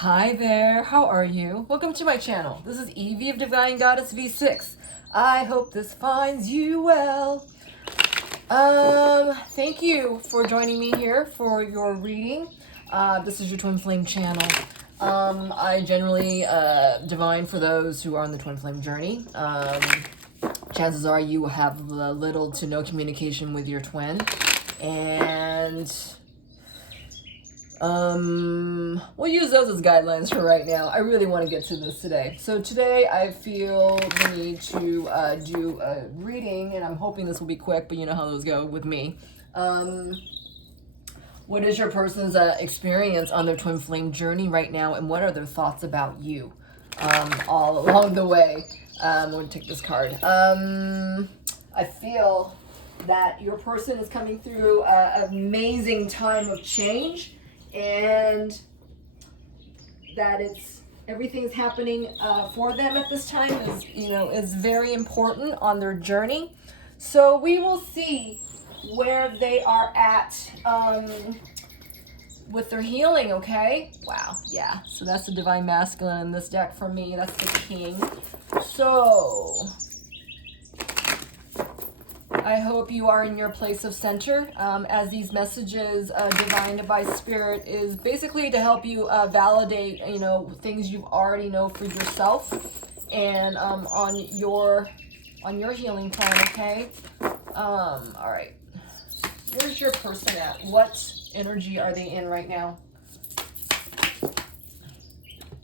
Hi there, how are you? Welcome to my channel. This is Evee of Divine Goddess V6. I hope this finds you well. Thank you for joining me here for your reading. This is your Twin Flame channel. I generally divine for those who are on the Twin Flame journey. Chances are you have little to no communication with your twin. And we'll use those as guidelines for right now. I really want to get to this today. So today I feel the need to do a reading, and I'm hoping this will be quick, but you know how those go with me. What is your person's experience on their twin flame journey right now, and what are their thoughts about you all along the way? I'm going to take this card. I feel that your person is coming through an amazing time of change, and that everything's happening for them at this time is very important on their journey. So we will see where they are at with their healing. Okay, wow, yeah, so that's the divine masculine in this deck for me. That's the king. So I hope you are in your place of center, as these messages divined by spirit is basically to help you validate, things you already know for yourself, and on your healing plan. Okay. All right. Where's your person at? What energy are they in right now?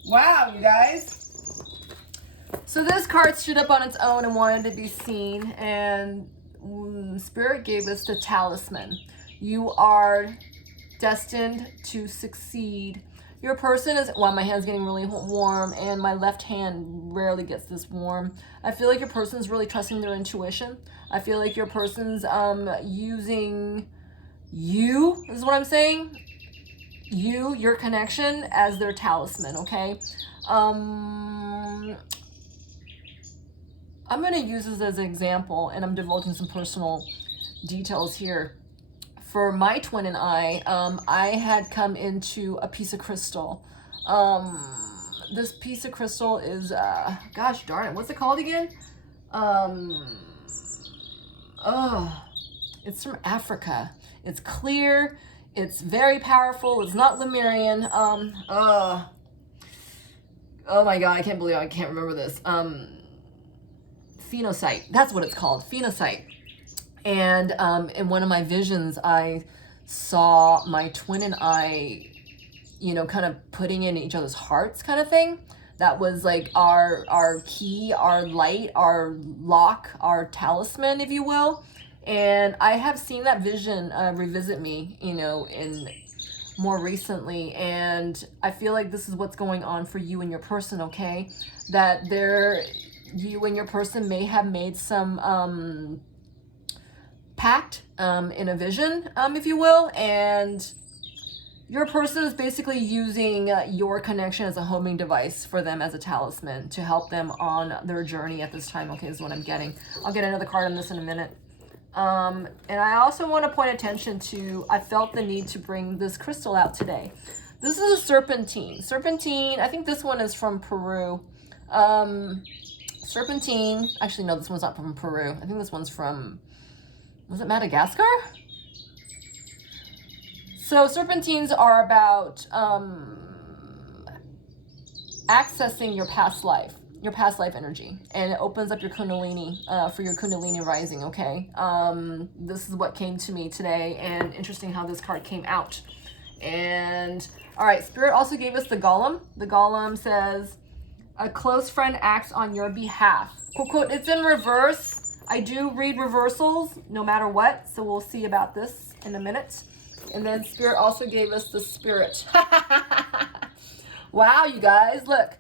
Wow, you guys. So this card stood up on its own and wanted to be seen, and Spirit gave us the talisman. You are destined to succeed. Your person is, wow, my hand's getting really warm, and my left hand rarely gets this warm. I feel like your person's really trusting their intuition. I feel like your person's using you, is what I'm saying. Your connection as their talisman, okay? I'm going to use this as an example, and I'm divulging some personal details here. For my twin and I had come into a piece of crystal. This piece of crystal is, gosh darn it, what's it called again? It's from Africa. It's clear. It's very powerful. It's not Lemurian. Oh my God, I can't believe I can't remember this. Phenocite, that's what it's called, phenocite. And in one of my visions, I saw my twin and I, kind of putting in each other's hearts kind of thing. That was like our key, our light, our lock, our talisman, if you will. And I have seen that vision revisit me, in more recently. And I feel like this is what's going on for you and your person, okay? That you and your person may have made some pact in a vision, if you will, and your person is basically using your connection as a homing device for them, as a talisman, to help them on their journey at this time. Okay, is what I'm getting. I'll get another card on this in a minute. And I also want to point attention to, I felt the need to bring this crystal out today. This is a serpentine. Serpentine, I think this one is from Peru. Serpentine, actually no, this one's not from Peru. I think this one's from, was it Madagascar? So serpentines are about accessing your past life energy, and it opens up your kundalini for your kundalini rising, okay? This is what came to me today, and interesting how this card came out. And all right, Spirit also gave us the golem. The golem says, a close friend acts on your behalf. Quote, quote, it's in reverse. I do read reversals no matter what, so we'll see about this in a minute. And then Spirit also gave us the Spirit. Wow, you guys, look.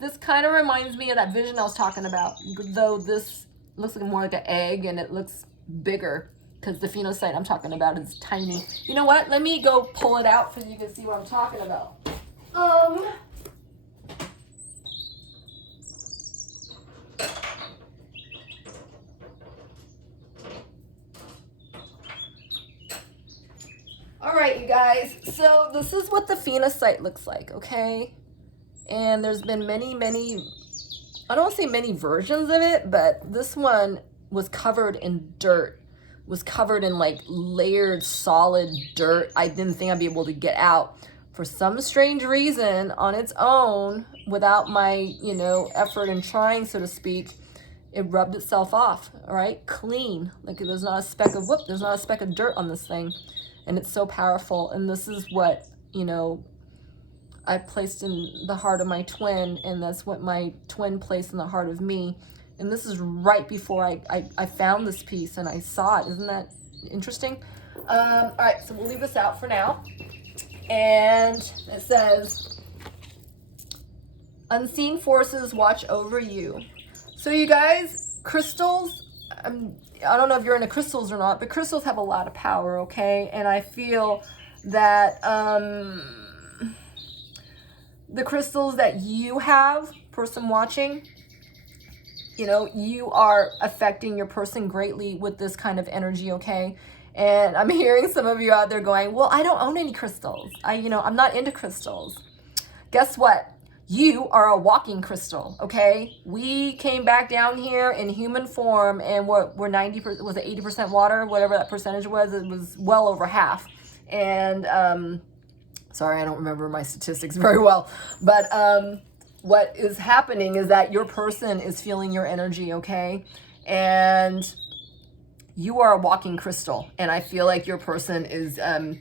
This kind of reminds me of that vision I was talking about, though this looks like more like an egg, and it looks bigger because the phenocite I'm talking about is tiny. You know what? Let me go pull it out so you can see what I'm talking about. All right, you guys, so this is what the phenocite looks like, okay? And there's been many, I don't want to say many versions of it, but this one was covered in dirt, was covered in like layered solid dirt. I didn't think I'd be able to get out. For some strange reason, on its own, without my, you know, effort and trying, so to speak, it rubbed itself off, all right? Clean. Like there's not a speck of, there's not a speck of dirt on this thing. And it's so powerful. And this is what, you know, I placed in the heart of my twin, and that's what my twin placed in the heart of me. And this is right before I found this piece and I saw it. Isn't that interesting? All right, so we'll leave this out for now. And it says, unseen forces watch over you. So you guys, crystals, I don't know if you're into crystals or not, but crystals have a lot of power, okay? And I feel that the crystals that you have, person watching, you know, you are affecting your person greatly with this kind of energy, okay? And I'm hearing some of you out there going, well, I don't own any crystals. I'm not into crystals. Guess what? You are a walking crystal, okay? We came back down here in human form, and we're 90%, was it 80% water? Whatever that percentage was, it was well over half. And sorry, I don't remember my statistics very well, but what is happening is that your person is feeling your energy, okay? And you are a walking crystal, and I feel like your person is, in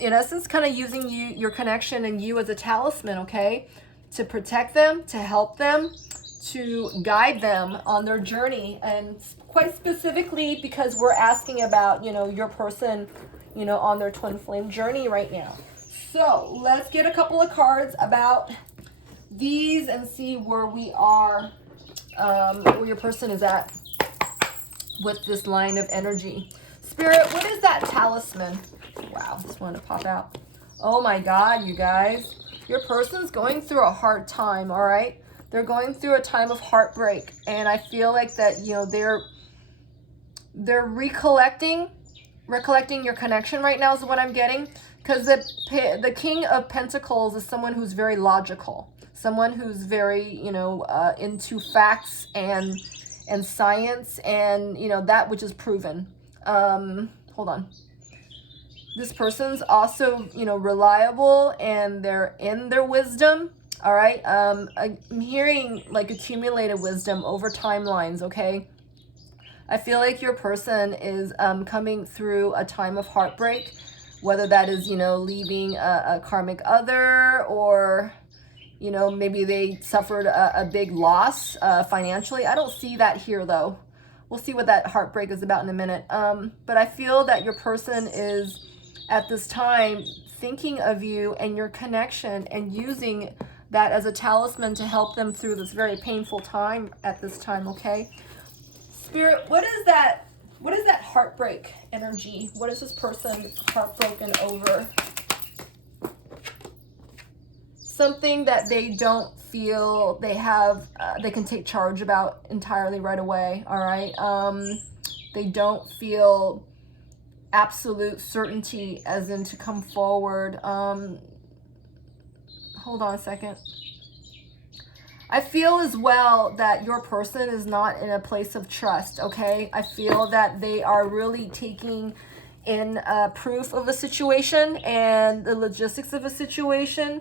essence, kind of using your connection and you as a talisman, okay? To protect them, to help them, to guide them on their journey. And quite specifically because we're asking about, you know, your person, you know, on their twin flame journey right now. So let's get a couple of cards about these and see where we are, where your person is at with this line of energy. Spirit, what is that talisman? Wow, this one to pop out. Oh my God, you guys. Your person's going through a hard time, all right? They're going through a time of heartbreak. And I feel like that, you know, they're recollecting your connection right now is what I'm getting. Because the King of Pentacles is someone who's very logical. Someone who's very, you know, into facts and science and, you know, that which is proven. Hold on. This person's also, you know, reliable, and they're in their wisdom. All right. I'm hearing like accumulated wisdom over timelines. Okay. I feel like your person is coming through a time of heartbreak, whether that is, you know, leaving a karmic other, or, you know, maybe they suffered a big loss financially. I don't see that here though. We'll see what that heartbreak is about in a minute. But I feel that your person is at this time thinking of you and your connection and using that as a talisman to help them through this very painful time at this time, okay? Spirit, what is that heartbreak energy? What is this person heartbroken over? Something that they don't feel they have, they can take charge about entirely right away, all right? They don't feel absolute certainty as in to come forward. Hold on a second. I feel as well that your person is not in a place of trust, okay? I feel that they are really taking in proof of a situation and the logistics of a situation,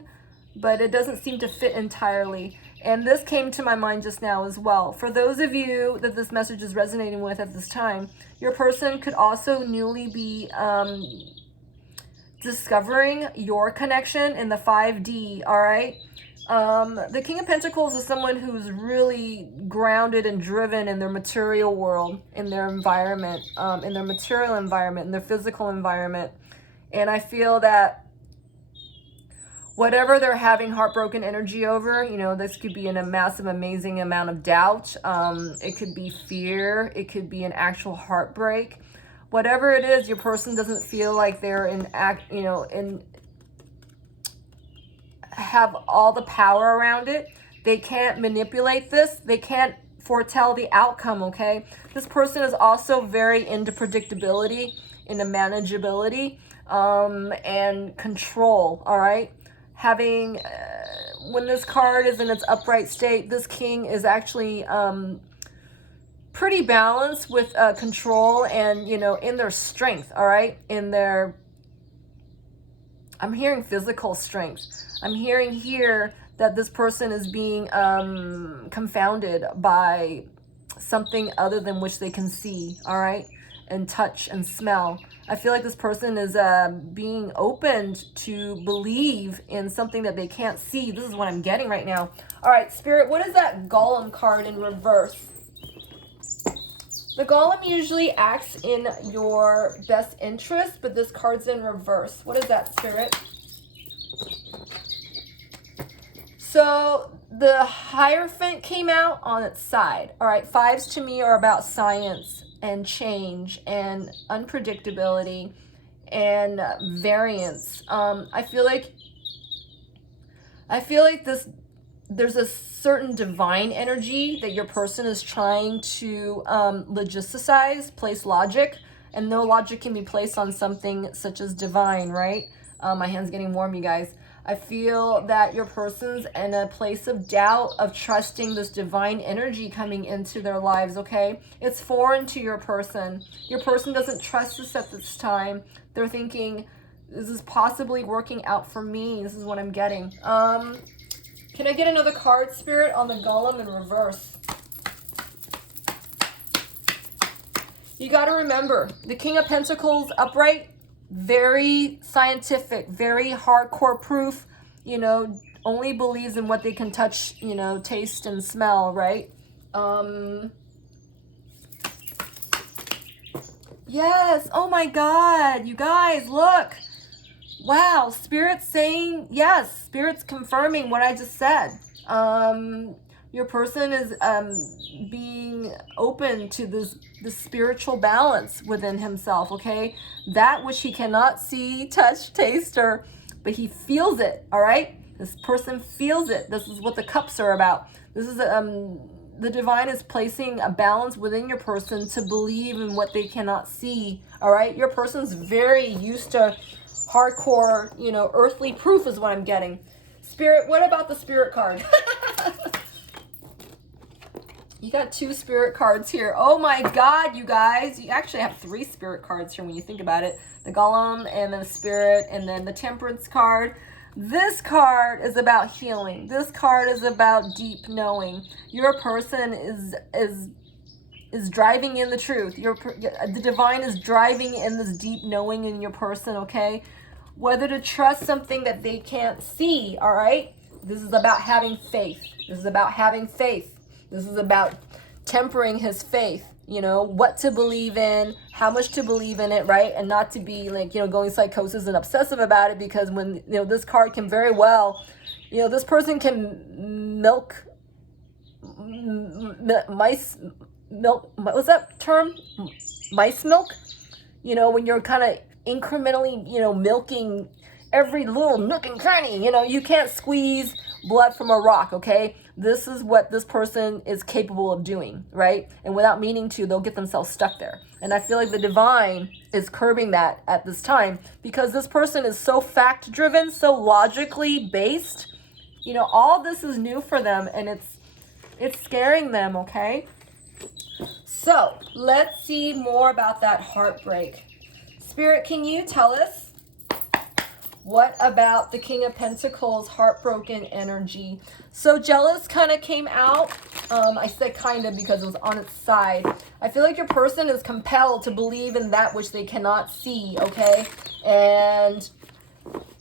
but it doesn't seem to fit entirely. And this came to my mind just now as well. For those of you that this message is resonating with at this time, your person could also newly be discovering your connection in the 5D, all right? The King of Pentacles is someone who's really grounded and driven in their material world, in their environment, in their material environment, in their physical environment. And I feel that whatever they're having heartbroken energy over, you know, this could be in a massive, amazing amount of doubt. It could be fear. It could be an actual heartbreak. Whatever it is, your person doesn't feel like they're have all the power around it. They can't manipulate this. They can't foretell the outcome, okay? This person is also very into predictability, into manageability, and control, all right? Having, when this card is in its upright state, this king is actually pretty balanced with control and, you know, in their strength, all right? In their, I'm hearing physical strength. I'm hearing here that this person is being confounded by something other than which they can see, all right? And touch and smell. I feel like this person is being opened to believe in something that they can't see. This is what I'm getting right now. All right, Spirit, what is that Golem card in reverse? The Golem usually acts in your best interest, but this card's in reverse. What is that, Spirit? So the Hierophant came out on its side. All right, fives to me are about science and change and unpredictability and variance. I feel like there's a certain divine energy that your person is trying to logisticize, place logic, and no logic can be placed on something such as divine, right? My hand's getting warm, you guys. I feel that your person's in a place of doubt, of trusting this divine energy coming into their lives, okay? It's foreign to your person. Your person doesn't trust this at this time. They're thinking, this is possibly working out for me. This is what I'm getting. Can I get another card, Spirit, on the Golem in reverse? You got to remember, the King of Pentacles upright, very scientific, very hardcore proof, you know, only believes in what they can touch, you know, taste and smell, right? Yes. Oh my God, you guys, look. Wow, Spirit's saying yes. Spirit's confirming what I just said. Your person is being open to this spiritual balance within himself, okay? That which he cannot see, touch, taste, but he feels it, all right? This person feels it. This is what the cups are about. This is the divine is placing a balance within your person to believe in what they cannot see, all right? Your person's very used to hardcore, you know, earthly proof is what I'm getting. Spirit, what about the Spirit card? You got 2 Spirit cards here. Oh my God, you guys. You actually have 3 Spirit cards here when you think about it. The Golem and then the Spirit and then the Temperance card. This card is about healing. This card is about deep knowing. Your person is driving in the truth. The divine is driving in this deep knowing in your person, okay? Whether to trust something that they can't see, all right? This is about having faith. This is about having faith. This is about tempering his faith, you know, what to believe in, how much to believe in it, right? And not to be like, you know, going psychosis and obsessive about it, because when, you know, this card can very well, you know, this person can milk, what's that term? Mice milk? You know, when you're kind of incrementally, you know, milking every little nook and cranny, you know, you can't squeeze blood from a rock, okay? This is what this person is capable of doing, right? And without meaning to, they'll get themselves stuck there. And I feel like the divine is curbing that at this time, because this person is so fact-driven, so logically based. You know, all this is new for them, and it's scaring them, okay? So let's see more about that heartbreak. Spirit, can you tell us what about the King of Pentacles heartbroken energy? So jealous kind of came out. I said kind of because it was on its side. I feel like your person is compelled to believe in that which they cannot see, okay? And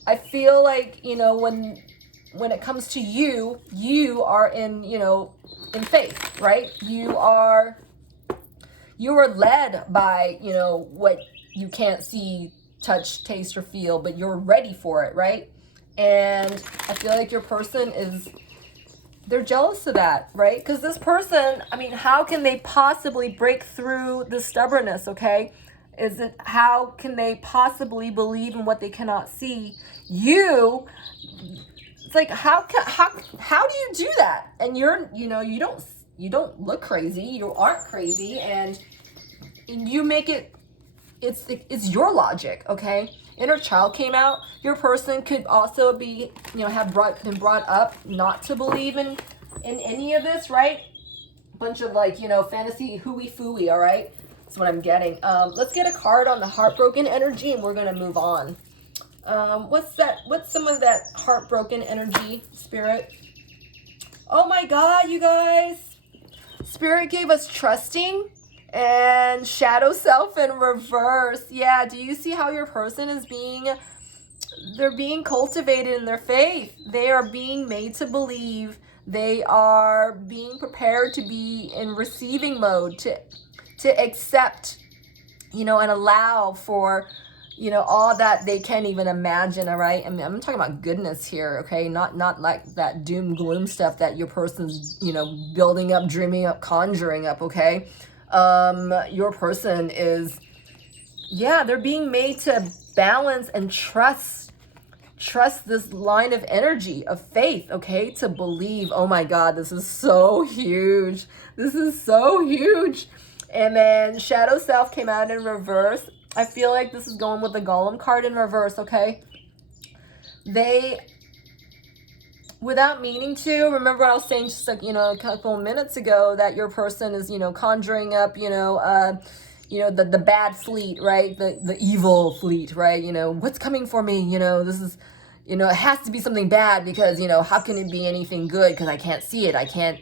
I feel like, you know, when it comes to you, you are in, you know, in faith, right? You are led by, you know, what you can't see, touch, taste, or feel, but you're ready for it, right? And I feel like your person they're jealous of that, right? Because this person, I mean, how can they possibly break through the stubbornness, okay? How can they possibly believe in what they cannot see? It's like, how do you do that? And you don't look crazy, you aren't crazy, and you make it it's your logic, okay? Inner child came out. Your person could also be, you know, have been brought up not to believe in any of this, right? Bunch of like, you know, fantasy hooey fooey, all right? That's what I'm getting. Let's get a card on the heartbroken energy, and we're gonna move on. What's some of that heartbroken energy, Spirit? Oh my God, you guys. Spirit gave us trusting and shadow self in reverse. Yeah, do you see how your person is they're being cultivated in their faith. They are being made to believe. They are being prepared to be in receiving mode, to accept, you know, and allow for, you know, all that they can't even imagine, all right? I mean, I'm talking about goodness here, okay? Not like that doom gloom stuff that your person's, you know, building up, dreaming up, conjuring up, okay? Your person is, yeah, they're being made to balance and trust this line of energy of faith, okay? To believe. Oh my God, this is so huge. This is so huge. And then shadow self came out in reverse. I feel like this is going with the Golem card in reverse, okay? They, without meaning to, remember what I was saying just like, you know, a couple minutes ago, that your person is, you know, conjuring up, you know, the bad fleet, right? The evil fleet, right? You know, what's coming for me? You know, this is, you know, it has to be something bad, because, you know, how can it be anything good? Because I can't see it. I can't,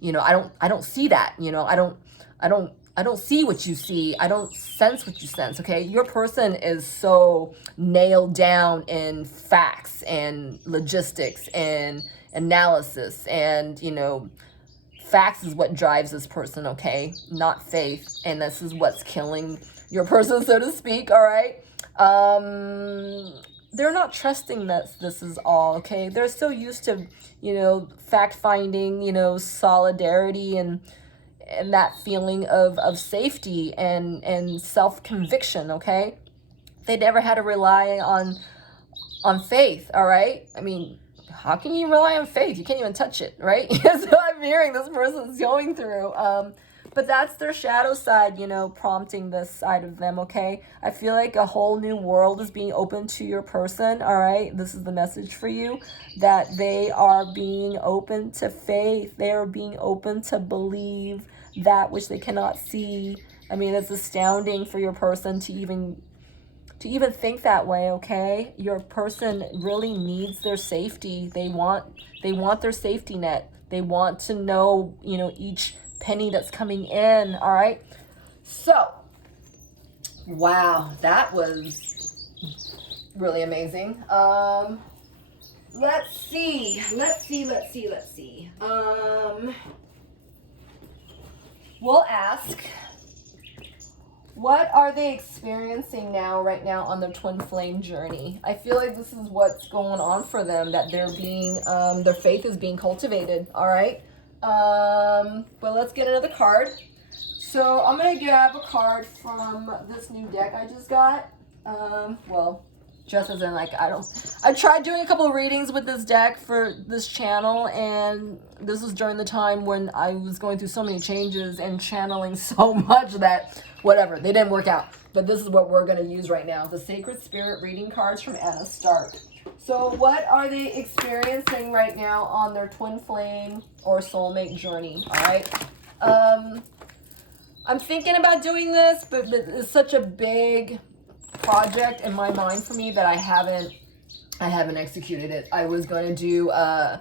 you know, I don't see that. You know, I don't see what you see. I don't sense what you sense, okay? Your person is so nailed down in facts and logistics and analysis, and, you know, facts is what drives this person, okay? Not faith. And this is what's killing your person, so to speak, all right? They're not trusting that this is all, okay? They're so used to, you know, fact-finding, you know, solidarity and that feeling of safety and self-conviction, okay? They never had to rely on faith, all right? I mean, how can you rely on faith? You can't even touch it, right? So I'm hearing this person's going through. But that's their shadow side, you know, prompting this side of them, okay? I feel like a whole new world is being opened to your person, all right? This is the message for you, that they are being open to faith. They are being open to believe that which they cannot see. I mean, it's astounding for your person to even think that way, okay? Your person really needs their safety. They want their safety net. They want to know, you know, each penny that's coming in, all right? So, wow, that was really amazing. Let's see. We'll ask, what are they experiencing right now on their twin flame journey? I feel like this is what's going on for them, that they're being, their faith is being cultivated, all right? But let's get another card. So I'm going to grab a card from this new deck I just got. Well, just as in, like, I tried doing a couple of readings with this deck for this channel, and this was during the time when I was going through so many changes and channeling so much that whatever, they didn't work out. But this is what we're going to use right now, the Sacred Spirit reading cards from Anna Stark. So what are they experiencing right now on their twin flame or soulmate journey, all right? I'm thinking about doing this, but it's such a big project in my mind for me that I haven't executed it. I was going to do a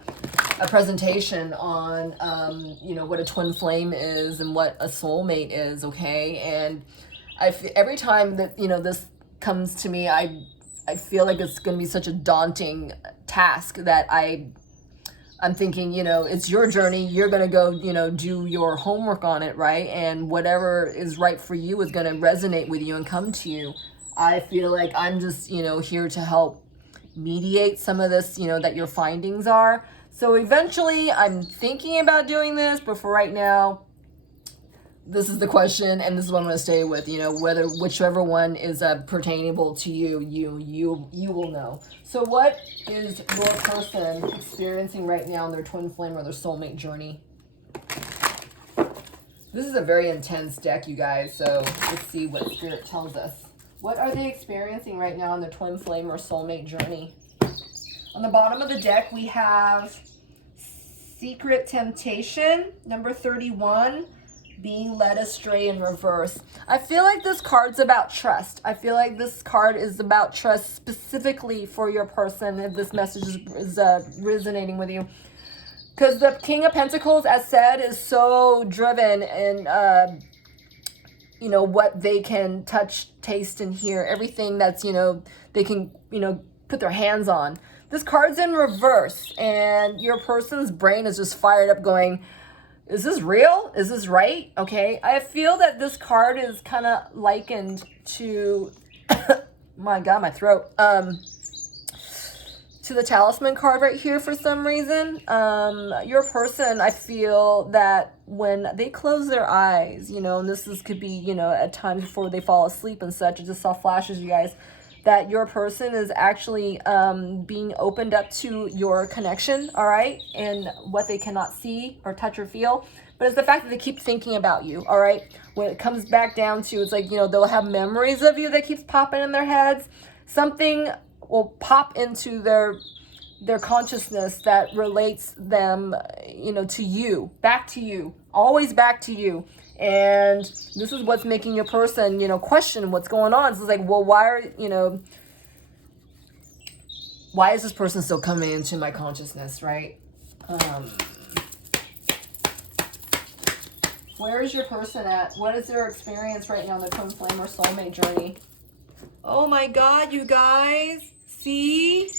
presentation on you know, what a twin flame is and what a soulmate is, okay? And every time that, you know, this comes to me, I feel like it's going to be such a daunting task that I'm thinking, you know, it's your journey. You're going to go, you know, do your homework on it, right? And whatever is right for you is going to resonate with you and come to you. I feel like I'm just, you know, here to help mediate some of this, you know, that your findings are. So eventually I'm thinking about doing this, but for right now, this is the question, and this is what I'm going to stay with, you know, whichever one is pertainable to you, you will know. So what is your person experiencing right now in their twin flame or their soulmate journey? This is a very intense deck, you guys, so let's see what Spirit tells us. What are they experiencing right now on their twin flame or soulmate journey? On the bottom of the deck, we have Secret Temptation, number 31, being led astray in reverse. I feel like this card's about trust. I feel like this card is about trust specifically for your person, if this message is resonating with you. Because the King of Pentacles, as said, is so driven in, you know, what they can touch, taste, and hear. Everything that's, you know, they can, you know, put their hands on. This card's in reverse, and your person's brain is just fired up going, is this real? Is this right? Okay. I feel that this card is kind of likened to, my God, my throat, to the Talisman card right here for some reason. Your person, I feel that when they close their eyes, you know, and could be, you know, at times before they fall asleep and such, I just saw flashes, you guys, that your person is actually being opened up to your connection, all right, and what they cannot see or touch or feel. But it's the fact that they keep thinking about you, all right? When it comes back down to, it's like, you know, they'll have memories of you that keeps popping in their heads. Something will pop into their consciousness that relates them, you know, to you, back to you, always back to you. And this is what's making your person, you know, question what's going on. So it's like, well, why is this person still coming into my consciousness, right? Where is your person at? What is their experience right now on the twin flame or soulmate journey? Oh my God, you guys. See?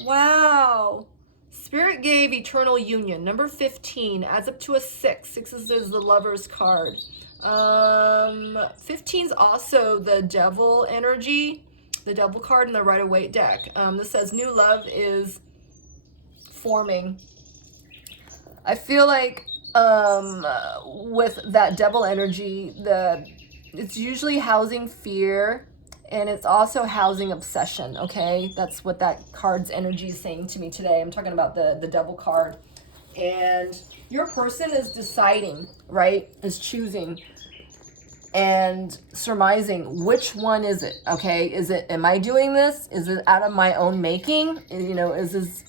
Wow. Spirit gave eternal union. Number 15 adds up to a 6. 6 is the Lover's card. 15 is also the Devil energy, the Devil card in the Rider-Waite deck. This says new love is forming. I feel like with that Devil energy, it's usually housing fear. And it's also housing obsession, okay? That's what that card's energy is saying to me today. I'm talking about the Devil card. And your person is deciding, right? Is choosing and surmising which one is it, okay? Am I doing this? Is it out of my own making? You know, is this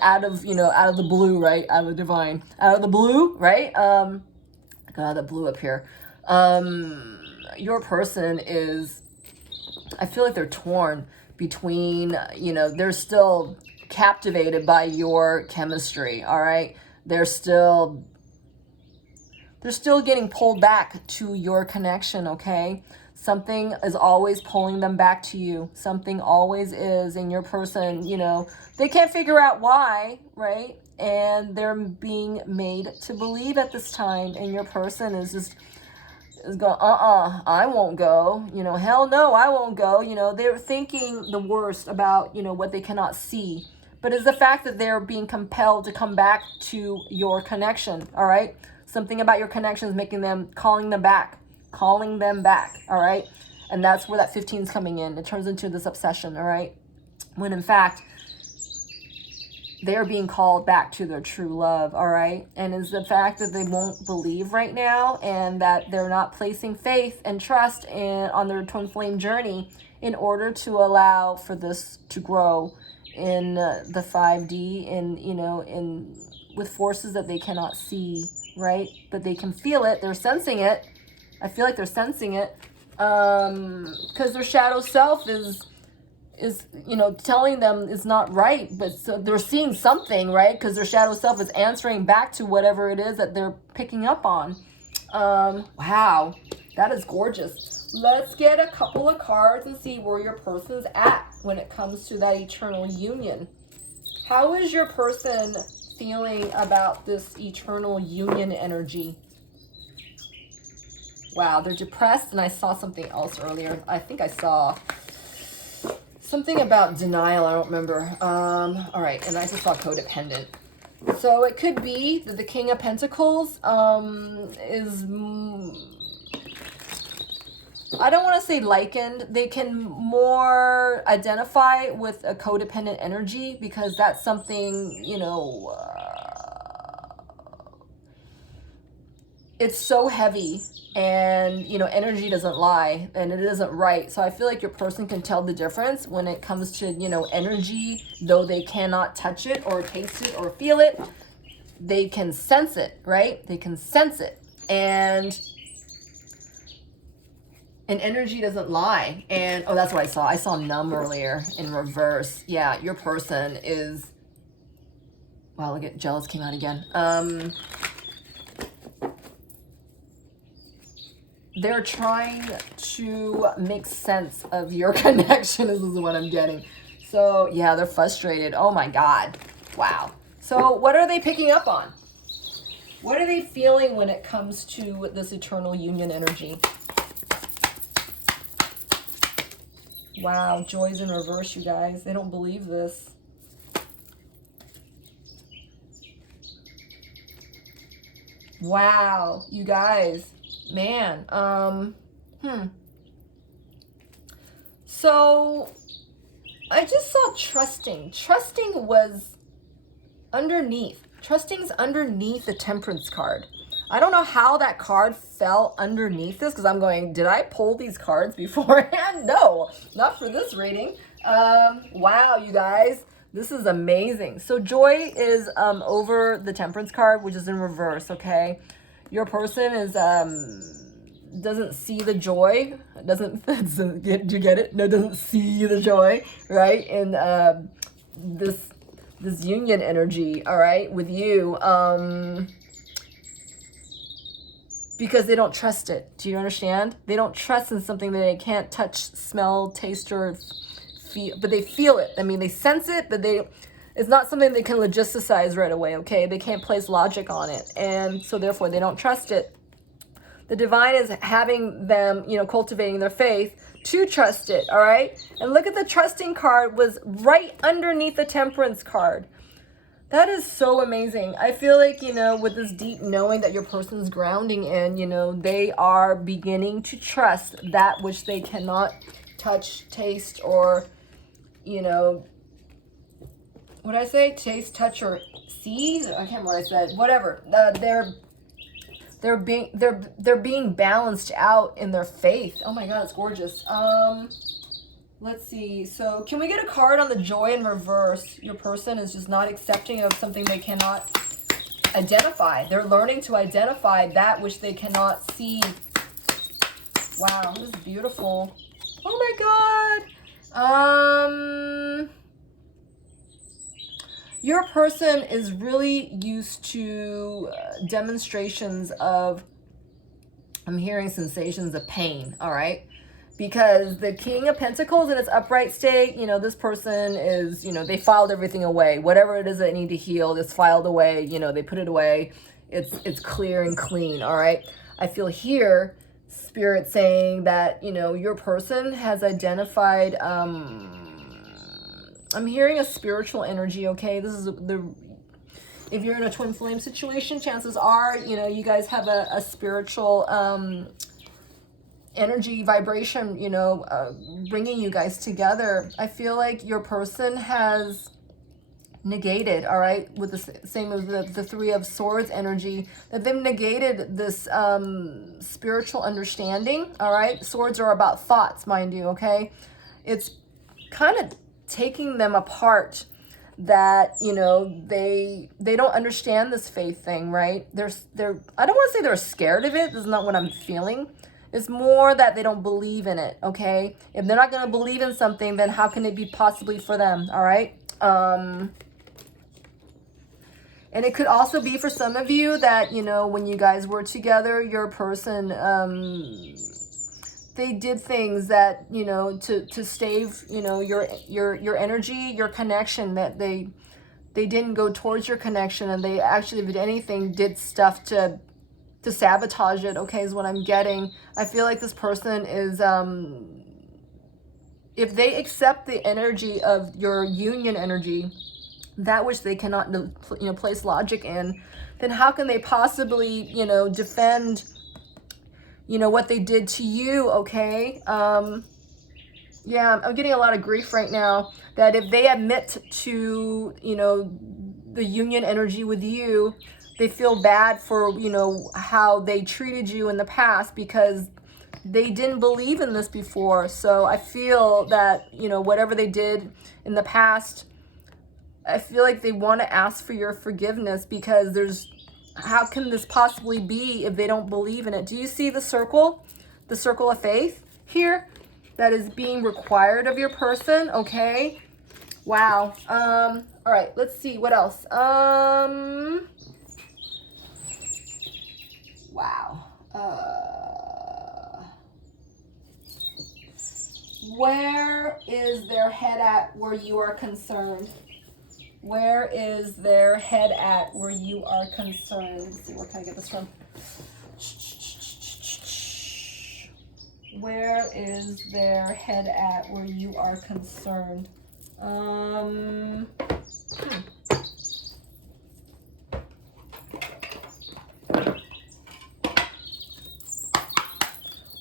out of, you know, out of the blue, right? Out of the divine. Out of the blue, right? I got the blue up here. Your person is, I feel like they're torn between, you know, they're still captivated by your chemistry, all right? They're still getting pulled back to your connection, okay? Something is always pulling them back to you. Something always is, and your person, you know, they can't figure out why, right? And they're being made to believe at this time, and your person is just going, I won't go, you know, hell no, I won't go. You know, they're thinking the worst about, you know, what they cannot see. But it's the fact that they're being compelled to come back to your connection, all right? Something about your connection is making them, calling them back, all right? And that's where that 15 is coming in. It turns into this obsession, all right? When in fact, they're being called back to their true love, all right? And it's the fact that they won't believe right now, and that they're not placing faith and trust on their twin flame journey in order to allow for this to grow in the 5D, and, you know, with forces that they cannot see, right? But they can feel it. They're sensing it. I feel like they're sensing it because their shadow self is, you know, telling them it's not right, but so they're seeing something, right? Because their shadow self is answering back to whatever it is that they're picking up on. Wow, that is gorgeous. Let's get a couple of cards and see where your person's at when it comes to that eternal union. How is your person feeling about this eternal union energy? Wow, they're depressed, and I saw something else earlier. I think I saw something about denial. I don't remember. All right, and I just saw codependent. So it could be that the King of Pentacles is, I don't want to say likened. They can more identify with a codependent energy, because that's something, you know, it's so heavy, and you know, energy doesn't lie, and it isn't right. So I feel like your person can tell the difference when it comes to, you know, energy. Though they cannot touch it or taste it or feel it, they can sense it, right? They can sense it. And energy doesn't lie. And oh, that's what I saw numb earlier in reverse. Yeah, your person is, wow, look at jealous came out again. They're trying to make sense of your connection. This is what I'm getting. So yeah, they're frustrated. Oh my God. Wow. So what are they picking up on? What are they feeling when it comes to this eternal union energy? Wow, joy's in reverse, you guys. They don't believe this. Wow, you guys. Man, So I just saw trusting. Trusting was underneath. Trusting's underneath the Temperance card. I don't know how that card fell underneath this, because I'm going, did I pull these cards beforehand? No, not for this reading. Wow, you guys, this is amazing. So joy is over the Temperance card, which is in reverse, okay? Your person is doesn't see the joy, doesn't do you get it? No, doesn't see the joy, right? In this union energy, all right, with you, because they don't trust it. Do you understand? They don't trust in something that they can't touch, smell, taste, or feel, but they feel it. I mean, they sense it, but it's not something they can logisticize right away, okay? They can't place logic on it, and so therefore they don't trust it. The divine is having them, you know, cultivating their faith to trust it, all right? And look at the trusting card was right underneath the Temperance card. That is so amazing. I feel like, you know, with this deep knowing that your person's grounding in, you know, they are beginning to trust that which they cannot touch, taste, or, you know, what did I say? Taste, touch, or see? I can't remember what I said. Whatever. They're being balanced out in their faith. Oh my God, it's gorgeous. Let's see. So can we get a card on the joy in reverse? Your person is just not accepting of something they cannot identify. They're learning to identify that which they cannot see. Wow, this is beautiful. Oh my God. Your person is really used to demonstrations of, I'm hearing sensations of pain, all right? Because the King of Pentacles in its upright state, you know, this person is, you know, they filed everything away. Whatever it is that need to heal, it's filed away. You know, they put it away. It's clear and clean, all right? I feel here, Spirit saying that, you know, your person has identified, I'm hearing a spiritual energy, okay? This is if you're in a twin flame situation, chances are, you know, you guys have a spiritual energy vibration, you know, bringing you guys together. I feel like your person has negated, all right, with the same as the Three of Swords energy, that they've negated this spiritual understanding, all right? Swords are about thoughts, mind you, okay? It's kind of taking them apart, that, you know, they don't understand this faith thing, right? They're I don't want to say they're scared of it. This is not what I'm feeling. It's more that they don't believe in it, okay? If they're not going to believe in something, then how can it be possibly for them, all right? And it could also be for some of you that, you know, when you guys were together, your person, they did things that, you know, to stave, you know, your energy, your connection, that they didn't go towards your connection, and they actually, if anything, did stuff to sabotage it, okay, is what I'm getting. I feel like this person is, if they accept the energy of your union energy, that which they cannot, you know, place logic in, then how can they possibly, you know, defend, you know, what they did to you, okay? Yeah, I'm getting a lot of grief right now, that if they admit to, you know, the union energy with you. They feel bad for, you know, how they treated you in the past because they didn't believe in this before. So I feel that, you know, whatever they did in the past, I feel like they want to ask for your forgiveness, because how can this possibly be if they don't believe in it? Do you see the circle of faith here that is being required of your person? Okay. Wow. All right, let's see what else. Wow. Where is their head at where you are concerned? Where is their head at where you are concerned? Let's see, where can I get this from? Where is their head at where you are concerned?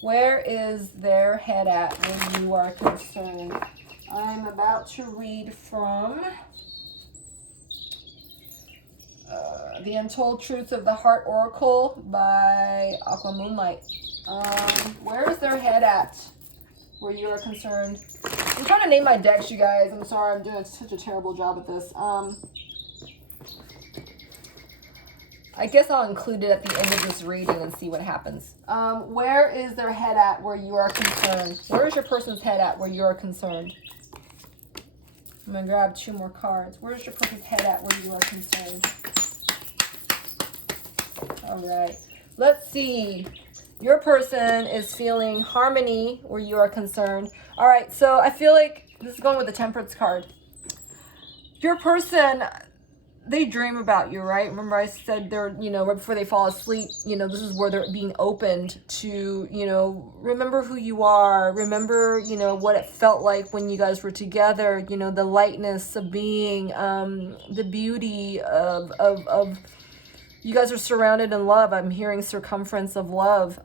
Where is their head at when you are concerned? I'm about to read from The Untold Truths of the Heart Oracle by Aqua Moonlight. Where is their head at where you are concerned? I'm trying to name my decks, you guys. I'm sorry, I'm doing such a terrible job at this. I guess I'll include it at the end of this reading and see what happens. Where is their head at where you are concerned? Where is your person's head at where you are concerned? I'm going to grab 2 more cards. Where's your person's head at where you are concerned? All right. Let's see. Your person is feeling harmony where you are concerned. All right. So I feel like this is going with the Temperance card. Your person, they dream about you, right? Remember I said they're, you know, right before they fall asleep, you know, this is where they're being opened to, you know, remember who you are. Remember, you know, what it felt like when you guys were together, you know, the lightness of being, the beauty of you guys are surrounded in love. I'm hearing circumference of love.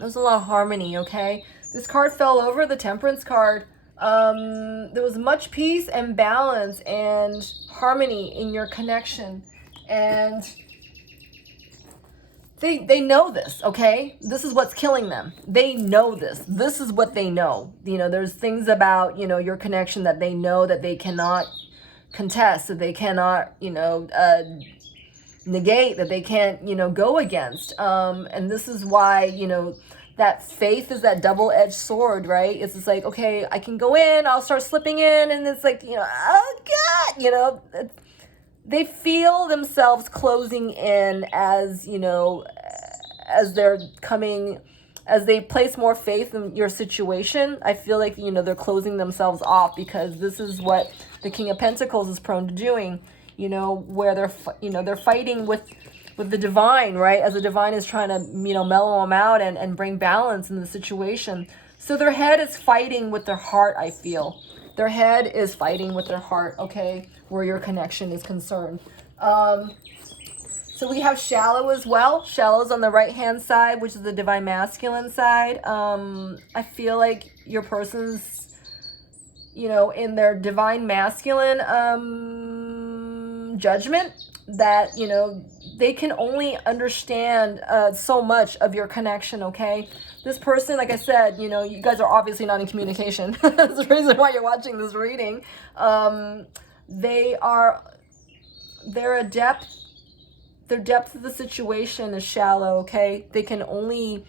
There's a lot of harmony, okay? This card fell over, the Temperance card. There was much peace and balance and harmony in your connection. And they know this, okay? This is what's killing them. They know this. This is what they know. You know, there's things about, you know, your connection that they know that they cannot contest, that they cannot, you know, negate, that they can't, you know, go against. And this is why, you know, that faith is that double-edged sword, right? It's just like, okay, I can go in, I'll start slipping in, and it's like, you know, oh God, you know, they feel themselves closing in as, you know, as they're coming, as they place more faith in your situation. I feel like, you know, they're closing themselves off, because this is what the King of Pentacles is prone to doing, you know, where they're, you know, they're fighting with the divine, right? As the divine is trying to, you know, mellow them out and bring balance in the situation. So their head is fighting with their heart, I feel. Their head is fighting with their heart, okay, where your connection is concerned. So we have shallow as well. Shallow's on the right-hand side, which is the divine masculine side. I feel like your person's, you know, in their divine masculine judgment, that, you know, they can only understand so much of your connection, okay? This person, like I said, you know, you guys are obviously not in communication. That's the reason why you're watching this reading. Their depth of the situation is shallow, okay? They can only,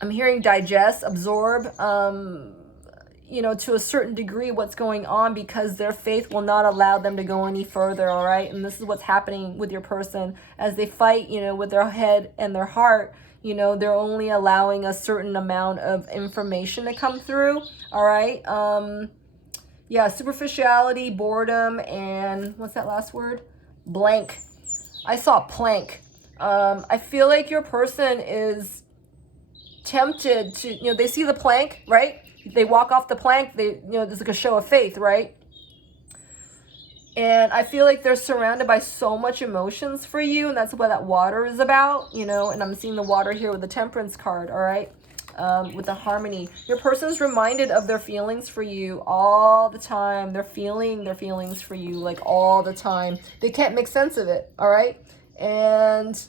I'm hearing digest, absorb, you know, to a certain degree what's going on, because their faith will not allow them to go any further, all right? And this is what's happening with your person as they fight, you know, with their head and their heart. You know, they're only allowing a certain amount of information to come through, all right? Yeah, superficiality, boredom, and what's that last word? Blank. I saw plank. I feel like your person is tempted to, you know, they see the plank, right? They walk off the plank, they, you know, there's like a show of faith, right? And I feel like they're surrounded by so much emotions for you, and that's what that water is about, you know, and I'm seeing the water here with the Temperance card, all right? with the harmony. Your person's reminded of their feelings for you all the time. They're feeling their feelings for you like all the time. They can't make sense of it, all right? And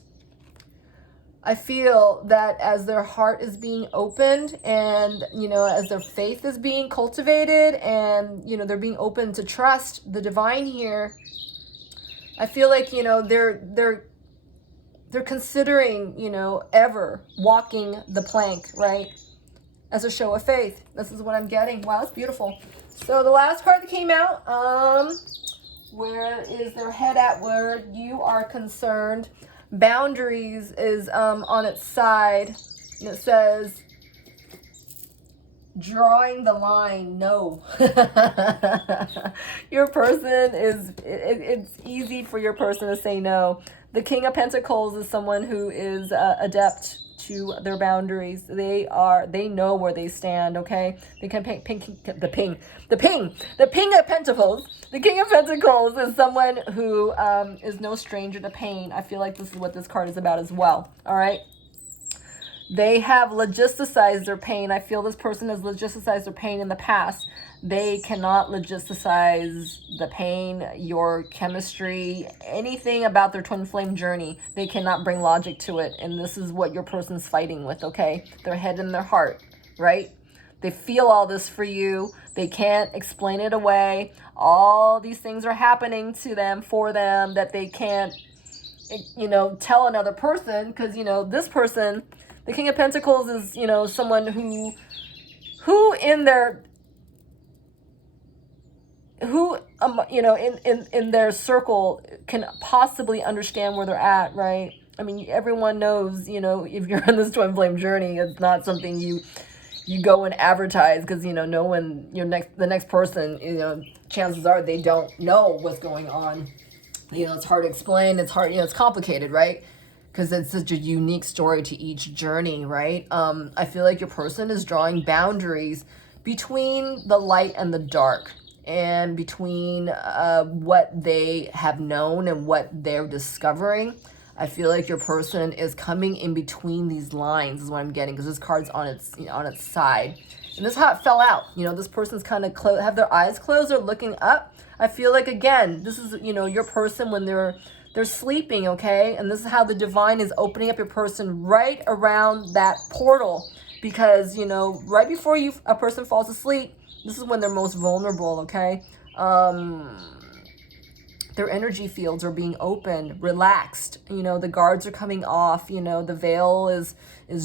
I feel that as their heart is being opened and, you know, as their faith is being cultivated and, you know, they're being open to trust the divine here, I feel like, you know, they're considering, you know, ever walking the plank, right? As a show of faith. This is what I'm getting. Wow, it's beautiful. So the last card that came out, where is their head at where you are concerned? Boundaries is on its side. And it says, drawing the line, no. Your person is, it's easy for your person to say no. The King of Pentacles is someone who is adept to their boundaries. They know where they stand, okay? They can the King of Pentacles. The King of Pentacles is someone who is no stranger to pain. I feel like this is what this card is about as well, all right? They have logisticized their pain. I feel this person has logisticized their pain in the past. They cannot logisticize the pain, your chemistry, anything about their twin flame journey. They cannot bring logic to it. And this is what your person's fighting with, okay? Their head and their heart, right? They feel all this for you. They can't explain it away. All these things are happening to them, for them, that they can't, you know, tell another person. Because, you know, this person, the King of Pentacles is, you know, someone who in their, you know, in their circle can possibly understand where they're at, right? I mean, everyone knows, you know, if you're on this twin flame journey, it's not something you go and advertise, because, you know, no one, the next person, you know, chances are they don't know what's going on. You know, it's hard to explain. It's hard, you know, it's complicated, right? Because it's such a unique story to each journey, right? I feel like your person is drawing boundaries between the light and the dark, and between what they have known and what they're discovering. I feel like your person is coming in between these lines is what I'm getting, because this card's on its, you know, on its side. And this is how it fell out. You know, this person's kind of have their eyes closed or looking up. I feel like, again, this is, you know, your person when they're sleeping, okay? And this is how the divine is opening up your person right around that portal. Because, you know, right before a person falls asleep, this is when they're most vulnerable, okay? Their energy fields are being opened, relaxed. You know, the guards are coming off. You know, the veil is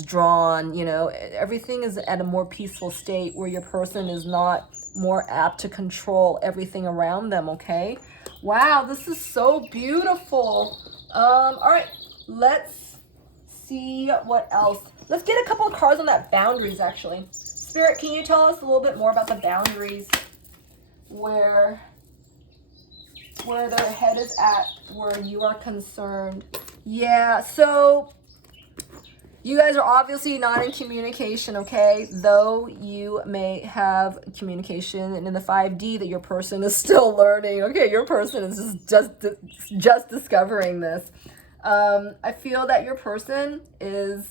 drawn. You know, everything is at a more peaceful state where your person is not more apt to control everything around them, okay? Wow, this is so beautiful. All right, let's see what else. Let's get a couple of cards on that boundaries, actually. Spirit, can you tell us a little bit more about the boundaries where their head is at, where you are concerned? Yeah, so you guys are obviously not in communication, okay? Though you may have communication in the 5D that your person is still learning. Okay, your person is just discovering this. I feel that your person is,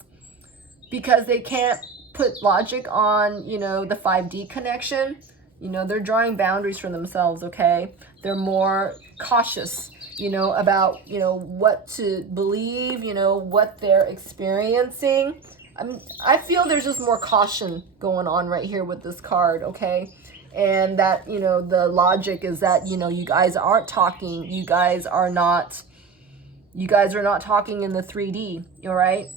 because they can't put logic on, you know, the 5D connection, you know, they're drawing boundaries for themselves, okay? They're more cautious, you know, about, you know, what to believe, you know, what they're experiencing. I feel there's just more caution going on right here with this card, okay? And that, you know, the logic is that, you know, you guys aren't talking. You guys are not talking in the 3D, all right?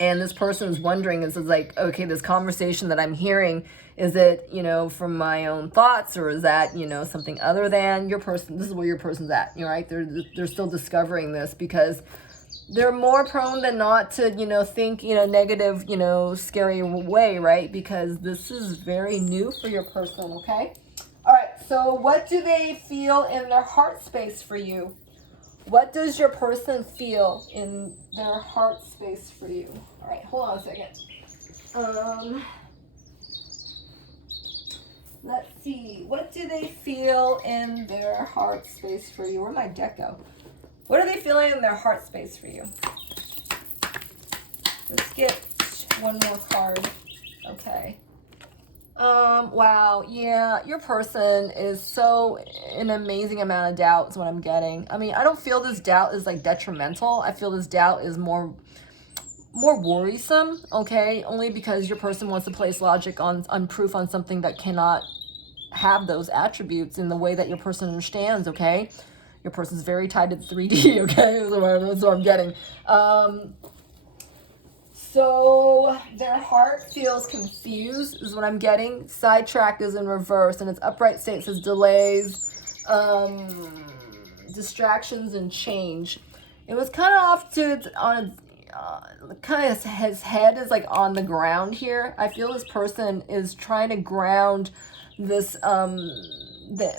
And this person is wondering, is like, okay, this conversation that I'm hearing, is it, you know, from my own thoughts, or is that, you know, something other than your person? This is where your person's at, you know, right? They're still discovering this, because they're more prone than not to, you know, think, you know, negative, you know, scary way, right? Because this is very new for your person, okay? All right, so what do they feel in their heart space for you? What does your person feel in their heart space for you? All right, hold on a second. Let's see. What do they feel in their heart space for you? Where'd my deck go? What are they feeling in their heart space for you? Let's get One more card. Okay. Wow, yeah, your person is so an amazing amount of doubt is what I'm getting. I mean, I don't feel this doubt is like detrimental. I feel this doubt is more worrisome, okay? Only because your person wants to place logic on proof on something that cannot have those attributes in the way that your person understands, okay? Your person's very tied to 3D, okay? That's what I'm getting. So their heart feels confused is what I'm getting. Sidetracked is in reverse, and its upright state says delays, distractions, and change. It was kind of off to on kind of his head is like on the ground here. I feel this person is trying to ground this the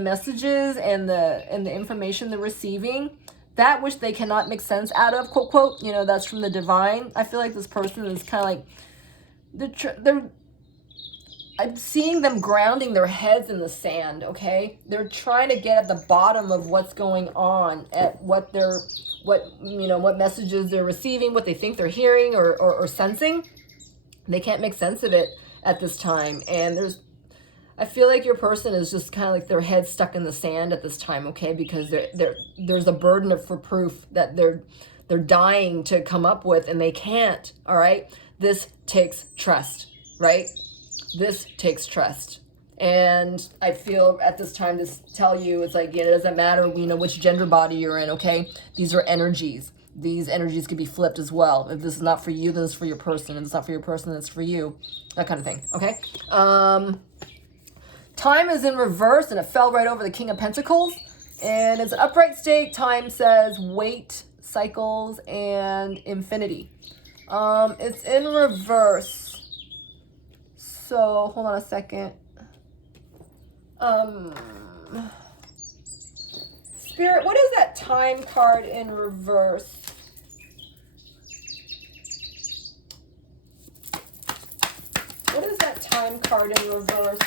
messages and the information they're receiving, that which they cannot make sense out of, quote quote, you know, that's from the divine. I feel like this person is kind of like they're I'm seeing them grounding their heads in the sand, okay? They're trying to get at the bottom of what's going on, at what messages they're receiving, what they think they're hearing or sensing. They can't make sense of it at this time. And I feel like your person is just kind of like their head stuck in the sand at this time, okay? Because there's a burden for proof that they're dying to come up with, and they can't, all right? This takes trust, right? This takes trust. And I feel at this time to tell you, it's like, it doesn't matter, which gender body you're in, okay? These are energies. These energies could be flipped as well. If this is not for you, then it's for your person. If it's not for your person, then it's for you. That kind of thing, okay? Time is in reverse, and it fell right over the King of Pentacles. And it's an upright state. Time says wait, cycles, and infinity. It's in reverse. So, hold on a second. Spirit, what is that time card in reverse? What is that time card in reverse?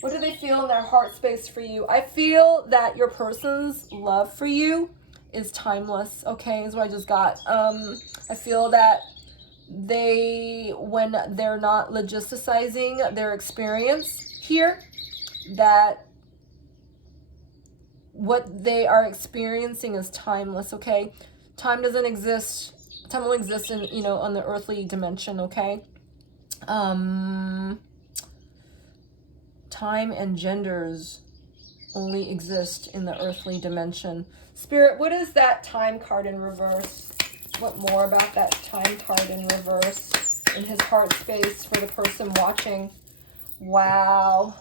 What do they feel in their heart space for you? I feel that your person's love for you is timeless, okay, is what I just got. I feel that when they're not logisticizing their experience here, that what they are experiencing is timeless, okay? Time doesn't exist. Time only exists in, on the earthly dimension, okay? Time and genders only exist in the earthly dimension. Spirit, what is that time card in reverse? What more about that time card in reverse in his heart space for the person watching? Wow.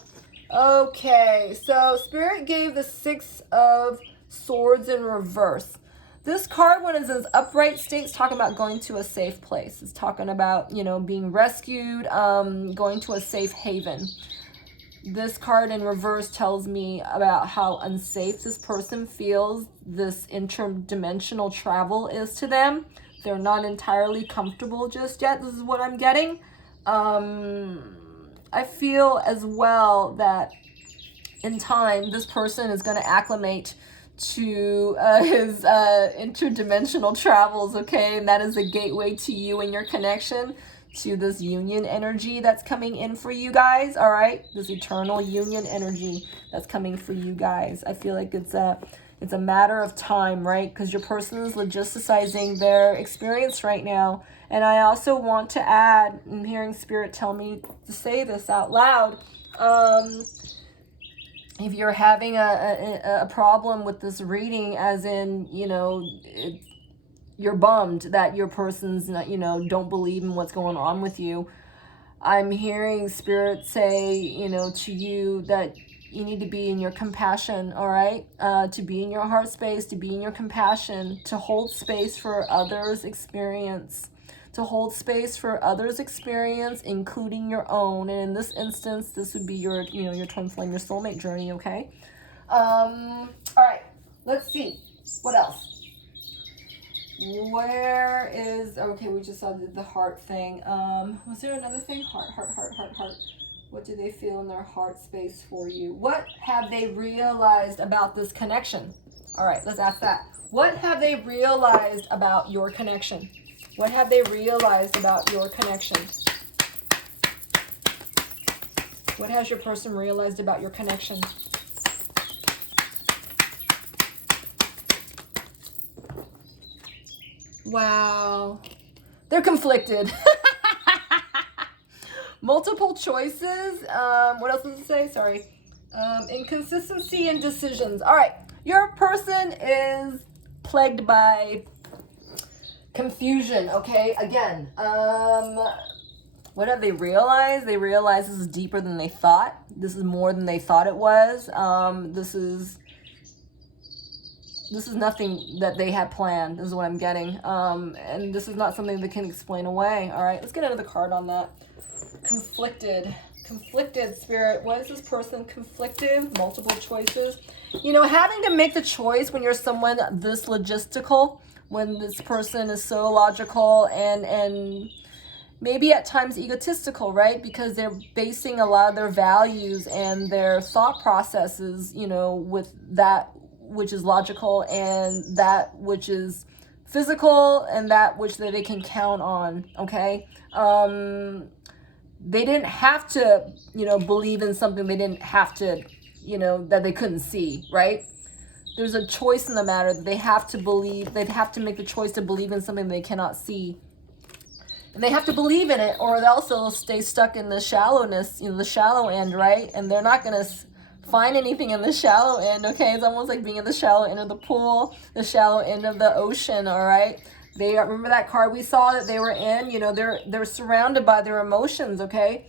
Okay, so Spirit gave the 6 of Swords in reverse. This card, when it's in its upright state, is talking about going to a safe place. It's talking about, being rescued, going to a safe haven. This card in reverse tells me about how unsafe this person feels this interdimensional travel is to them. They're not entirely comfortable just yet. This is what I'm getting. I feel as well that in time, this person is going to acclimate to his interdimensional travels, okay? And that is a gateway to you and your connection to this union energy that's coming in for you guys, all right? This eternal union energy that's coming for you guys. I feel like it's a matter of time, right? Because your person is logisticizing their experience right now. And I also want to add, I'm hearing Spirit tell me to say this out loud, if you're having a problem with this reading, as in, you're bummed that your person's not, don't believe in what's going on with you, I'm hearing Spirit say, to you that you need to be in your compassion, all right? To be in your heart space, to be in your compassion, to hold space for others' experience, to hold space for others' experience, including your own. And in this instance, this would be your, your twin flame, your soulmate journey, okay? All right, let's see. What else? Where is, okay, we just saw the heart thing. Was there another thing? Heart. What do they feel in their heart space for you? What have they realized about this connection? All right, let's ask that. What have they realized about your connection? What have they realized about your connection? What has your person realized about your connection? Wow. They're conflicted. Multiple choices. What else does it say? Sorry. Inconsistency and decisions. All right. Your person is plagued by confusion. Okay. Again. What have they realized? They realize this is deeper than they thought. This is more than they thought it was. This is nothing that they had planned, is what I'm getting. And this is not something they can explain away. All right, let's get another card on that. Conflicted. Conflicted, Spirit. What is this person conflicted? Multiple choices. You know, having to make the choice when you're someone this logistical, when this person is so logical and maybe at times egotistical, right? Because they're basing a lot of their values and their thought processes, you know, with that which is logical and that which is physical and that which they can count on, okay? They didn't have to, you know, believe in something they didn't have to, you know, that they couldn't see, right? There's a choice in the matter that they have to believe. They have to make the choice to believe in something they cannot see. And they have to believe in it, or else they'll stay stuck in the shallowness, you know, the shallow end, right? And they're not going to find anything in the shallow end, okay? It's almost like being in the shallow end of the pool, the shallow end of the ocean, all right? They remember that card we saw that they were in, you know, they're surrounded by their emotions, okay?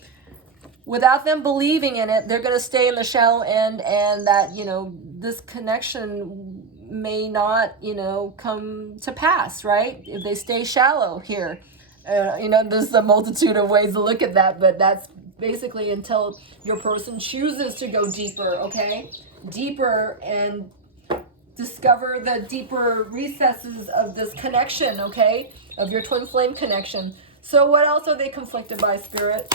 Without them believing in it, they're going to stay in the shallow end, and that, you know, this connection may not, you know, come to pass, right? If they stay shallow here. You know, there's a multitude of ways to look at that, but that's basically until your person chooses to go deeper, okay? Deeper and discover the deeper recesses of this connection, okay? Of your twin flame connection. So what else are they conflicted by, Spirit?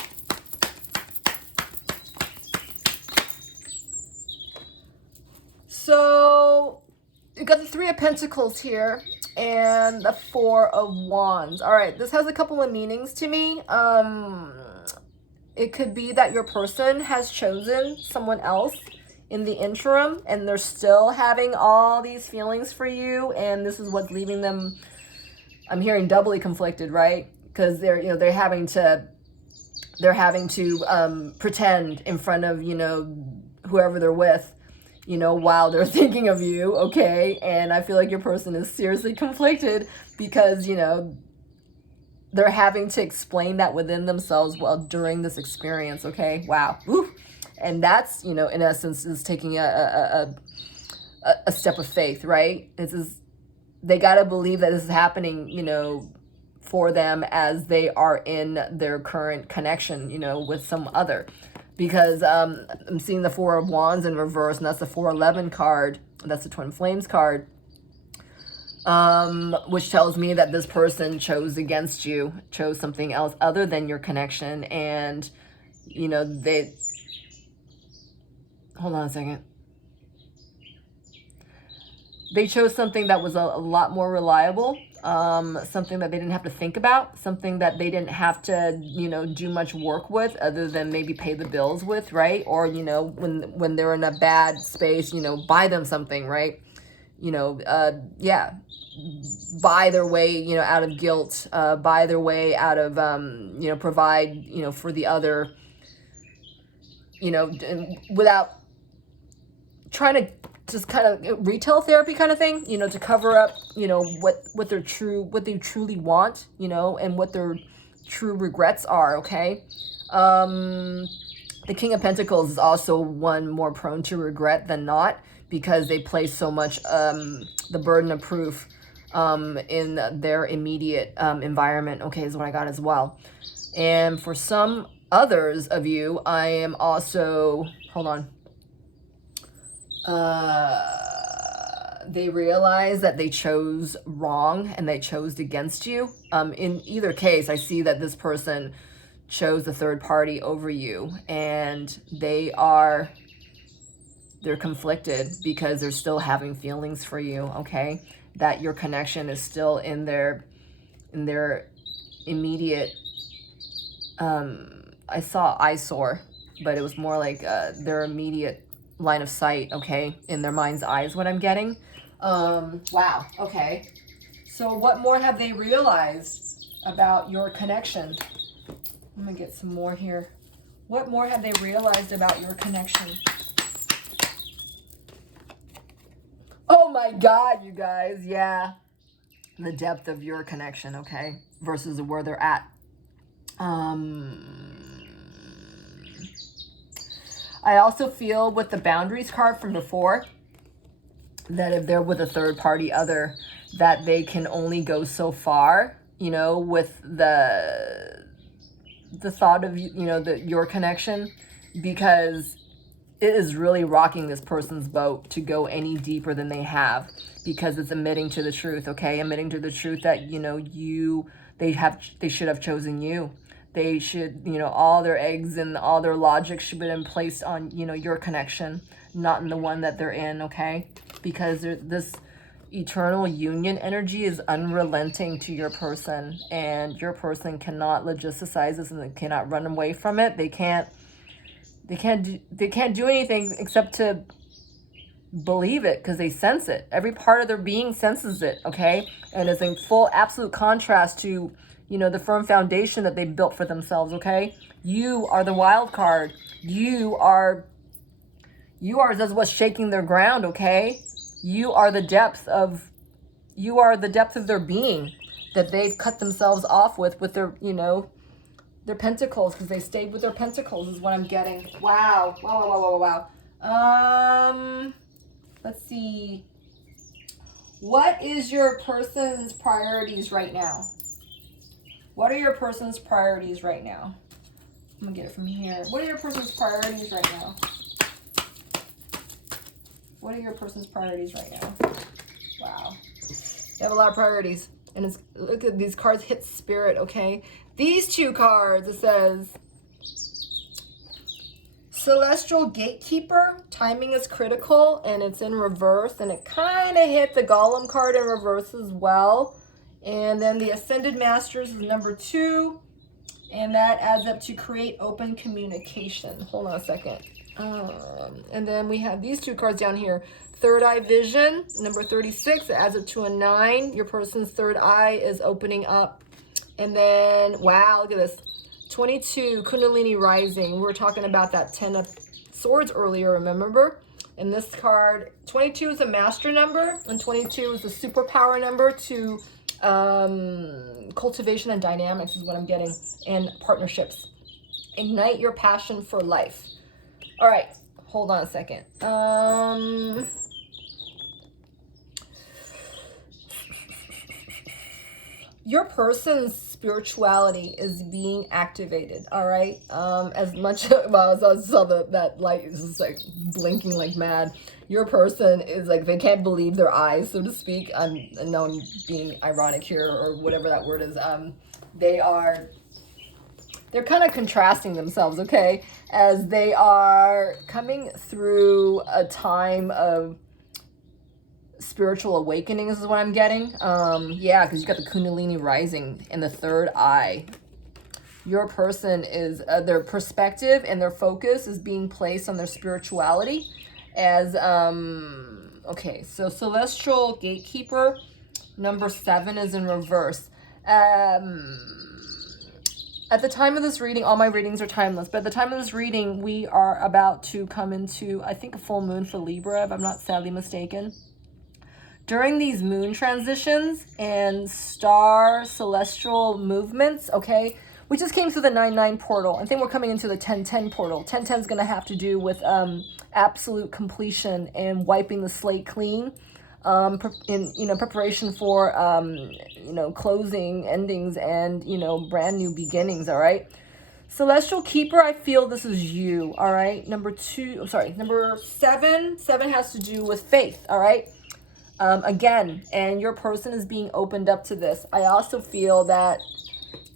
So you got the Three of Pentacles here and the Four of Wands. All right, this has a couple of meanings to me. It could be that your person has chosen someone else in the interim and they're still having all these feelings for you, and this is what's leaving them, I'm hearing, doubly conflicted, right? Because they're, you know, they're having to pretend in front of, you know, whoever they're with, you know, while they're thinking of you, okay? And I feel like your person is seriously conflicted because, you know, they're having to explain that within themselves while during this experience, okay? Wow. Woo. And that's, you know, in essence, is taking a step of faith, right? They got to believe that this is happening, you know, for them as they are in their current connection, you know, with some other. Because I'm seeing the Four of Wands in reverse, and that's the 411 card. That's the Twin Flames card. Which tells me that this person chose against you, chose something else other than your connection. And, you know, hold on a second. They chose something that was a lot more reliable, something that they didn't have to think about, something that they didn't have to, you know, do much work with other than maybe pay the bills with, right? Or, you know, when they're in a bad space, you know, buy them something, right? You know, yeah, buy their way, you know, out of guilt, buy their way out of, you know, provide, you know, for the other, you know, without trying to just kind of retail therapy kind of thing, you know, to cover up, you know, what they truly want, you know, and what their true regrets are, okay? The King of Pentacles is also one more prone to regret than not, because they place so much the burden of proof in their immediate environment, okay, is what I got as well. And for some others of you, I am also, hold on, they realize that they chose wrong and they chose against you. In either case, I see that this person chose the third party over you, and they're conflicted because they're still having feelings for you, okay? That your connection is still in their in their immediate, I saw eyesore, but it was more like their immediate line of sight, okay, in their mind's eye is what I'm getting. Wow, okay. So what more have they realized about your connection? I'm gonna get some more here. What more have they realized about your connection? Oh my God, you guys, yeah. The depth of your connection, okay, versus where they're at. I also feel with the boundaries card from before that if they're with a third party other, that they can only go so far, you know, with the thought of, you know, your connection, because it is really rocking this person's boat to go any deeper than they have, because it's admitting to the truth, okay? Admitting to the truth that, you know, they should have chosen you. They should, you know, all their eggs and all their logic should have been placed on, you know, your connection, not in the one that they're in, okay? Because this eternal union energy is unrelenting to your person, and your person cannot logisticize this, and they cannot run away from it. They can't do anything except to believe it, because they sense it. Every part of their being senses it, okay? And is in full absolute contrast to, you know, the firm foundation that they built for themselves, okay? You are the wild card. You are that's what's shaking their ground, okay? You are the depth of their being that they've cut themselves off with their, you know, their pentacles, because they stayed with their pentacles is what I'm getting. Wow. Let's see. What is your person's priorities right now? What are your person's priorities right now? I'm gonna get it from here. What are your person's priorities right now? What are your person's priorities right now? Wow. They have a lot of priorities. And it's, look at these cards hit spirit, okay? These two cards, it says, Celestial Gatekeeper, timing is critical, and it's in reverse, and it kind of hit the Golem card in reverse as well. And then the Ascended Masters is number 2, and that adds up to create open communication. Hold on a second. And then we have these two cards down here. Third Eye Vision, number 36, it adds up to a 9. Your person's third eye is opening up. And then, wow, look at this. 22, Kundalini Rising. We were talking about that 10 of Swords earlier, remember? And this card, 22 is a master number, and 22 is a superpower number to cultivation and dynamics is what I'm getting, and partnerships. Ignite your passion for life. All right, hold on a second. Your person's spirituality is being activated, all right? As much, well, as I saw that light is just like blinking like mad. Your person is like, they can't believe their eyes, so to speak. I know I'm being ironic here, or whatever that word is. They're kind of contrasting themselves, okay? As they are coming through a time of spiritual awakening, is what I'm getting. Yeah, because you got the Kundalini Rising in the third eye. Your person is, their perspective and their focus is being placed on their spirituality as, okay, so Celestial Gatekeeper, number 7 is in reverse. At the time of this reading, all my readings are timeless, but at the time of this reading, we are about to come into, I think, a full moon for Libra, if I'm not sadly mistaken. During these moon transitions and star celestial movements, okay, we just came through the 9-9 portal. I think we're coming into the 10-10 portal. 10-10 is going to have to do with absolute completion and wiping the slate clean. In preparation for closing endings and brand new beginnings. All right, Celestial Keeper, I feel this is you. All right, number 7 has to do with faith. All right, again, and your person is being opened up to this. I also feel that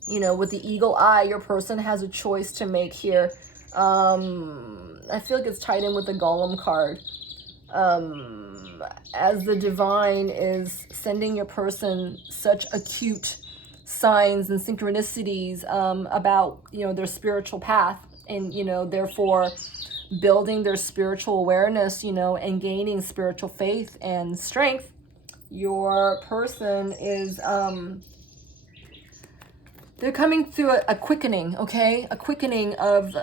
with the eagle eye, your person has a choice to make here. I feel like it's tied in with the Golem card. As the divine is sending your person such acute signs and synchronicities about, their spiritual path, and, therefore building their spiritual awareness, and gaining spiritual faith and strength. Your person is, they're coming through a quickening, okay? A quickening of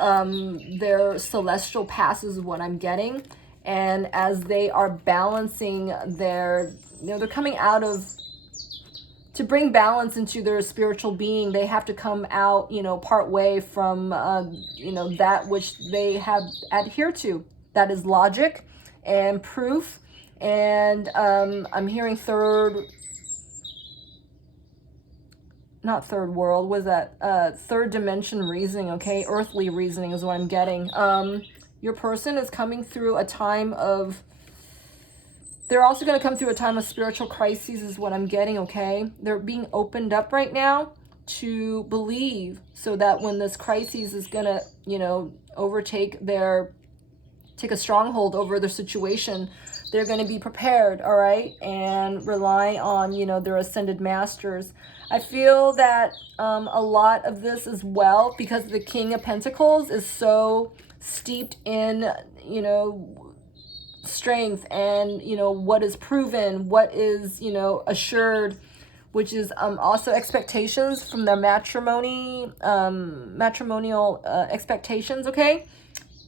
their celestial passes is what I'm getting. And as they are balancing their, they're coming out of, to bring balance into their spiritual being, they have to come out, part way from, that which they have adhered to. That is logic and proof. And I'm hearing not third world, was that third dimension reasoning, okay? Earthly reasoning is what I'm getting. Your person is coming through a time of, they're also going to come through a time of spiritual crises is what I'm getting, okay? They're being opened up right now to believe, so that when this crisis is going to, take a stronghold over their situation, they're going to be prepared, all right? And rely on, their ascended masters. I feel that a lot of this as well, because the King of Pentacles is so steeped in, strength and, what is proven, what is, assured, which is also expectations from their matrimonial expectations, okay?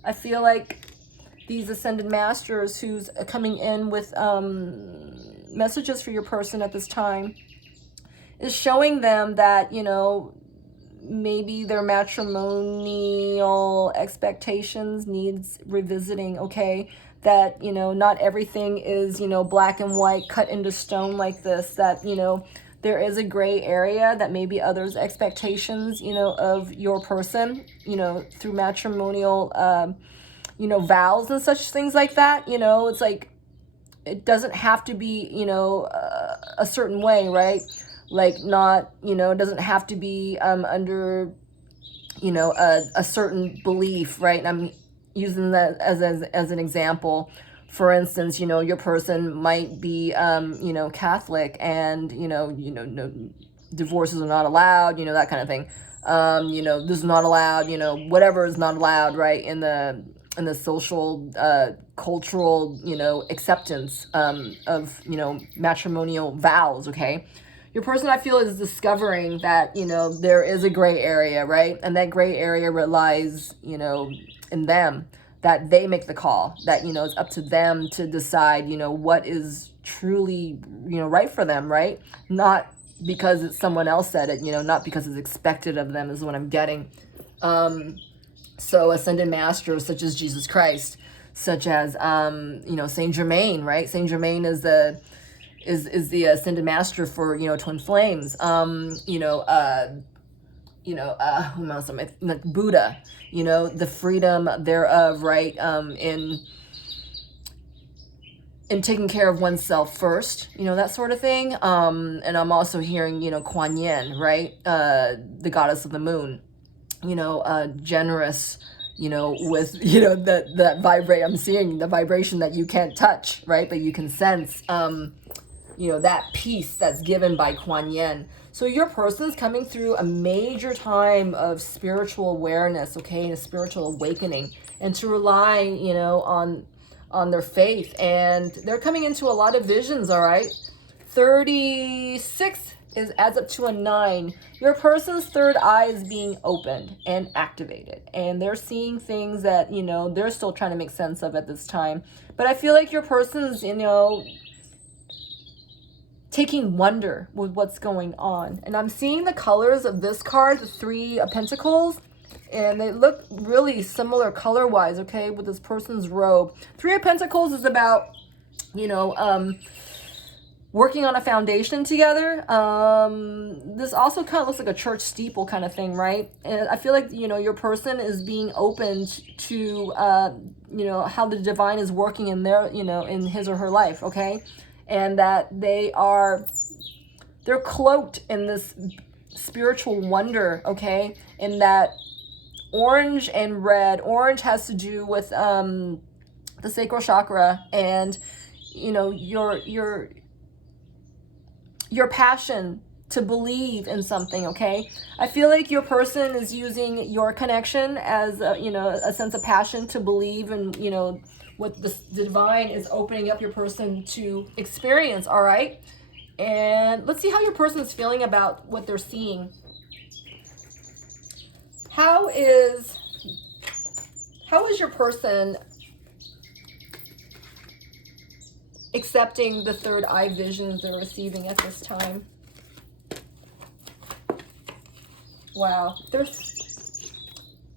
I feel like these ascended masters who's coming in with messages for your person at this time is showing them that, maybe their matrimonial expectations needs revisiting, okay? That, not everything is, black and white, cut into stone like this, that, there is a gray area that maybe others' expectations, of your person, through matrimonial, vows and such things like that, it's like, it doesn't have to be, a certain way, right? Like not, it doesn't have to be under, a certain belief, right? And I'm using that as an example. For instance, your person might be, Catholic, and, no, divorces are not allowed, that kind of thing. This is not allowed, whatever is not allowed, right? In the social, cultural, acceptance, of, matrimonial vows, okay? Your person, I feel, is discovering that, there is a gray area, right? And that gray area relies, in them, that they make the call, that, it's up to them to decide, what is truly, right for them, right? Not because it's someone else said it, not because it's expected of them, is what I'm getting. So ascended masters such as Jesus Christ, such as, Saint Germain, right? Saint Germain is the ascended master for, twin flames. Who else? Like Buddha, the freedom thereof, right? In taking care of oneself first, that sort of thing. And I'm also hearing, Kuan Yin, right? The goddess of the moon, generous, with, that vibrate, I'm seeing the vibration that you can't touch, right? But you can sense, that peace that's given by Kuan Yin. So your person's coming through a major time of spiritual awareness, okay, and a spiritual awakening, and to rely, on their faith. And they're coming into a lot of visions, all right? 36 adds up to a 9. Your person's third eye is being opened and activated, and they're seeing things that, they're still trying to make sense of at this time. But I feel like your person's, taking wonder with what's going on. And I'm seeing the colors of this card, the 3 of Pentacles, and they look really similar color-wise, okay, with this person's robe. 3 of Pentacles is about, working on a foundation together. This also kind of looks like a church steeple kind of thing, right? And I feel like, your person is being opened to, how the divine is working in their, in his or her life, okay? And that they're cloaked in this spiritual wonder, okay? And that orange and red, orange has to do with the sacral chakra, and your passion to believe in something, okay? I feel like your person is using your connection as a, you know, a sense of passion to believe in, you know, what the divine is opening up your person to experience, all right? And let's see how your person is feeling about what they're seeing. How is your person accepting the third eye visions they're receiving at this time? Wow.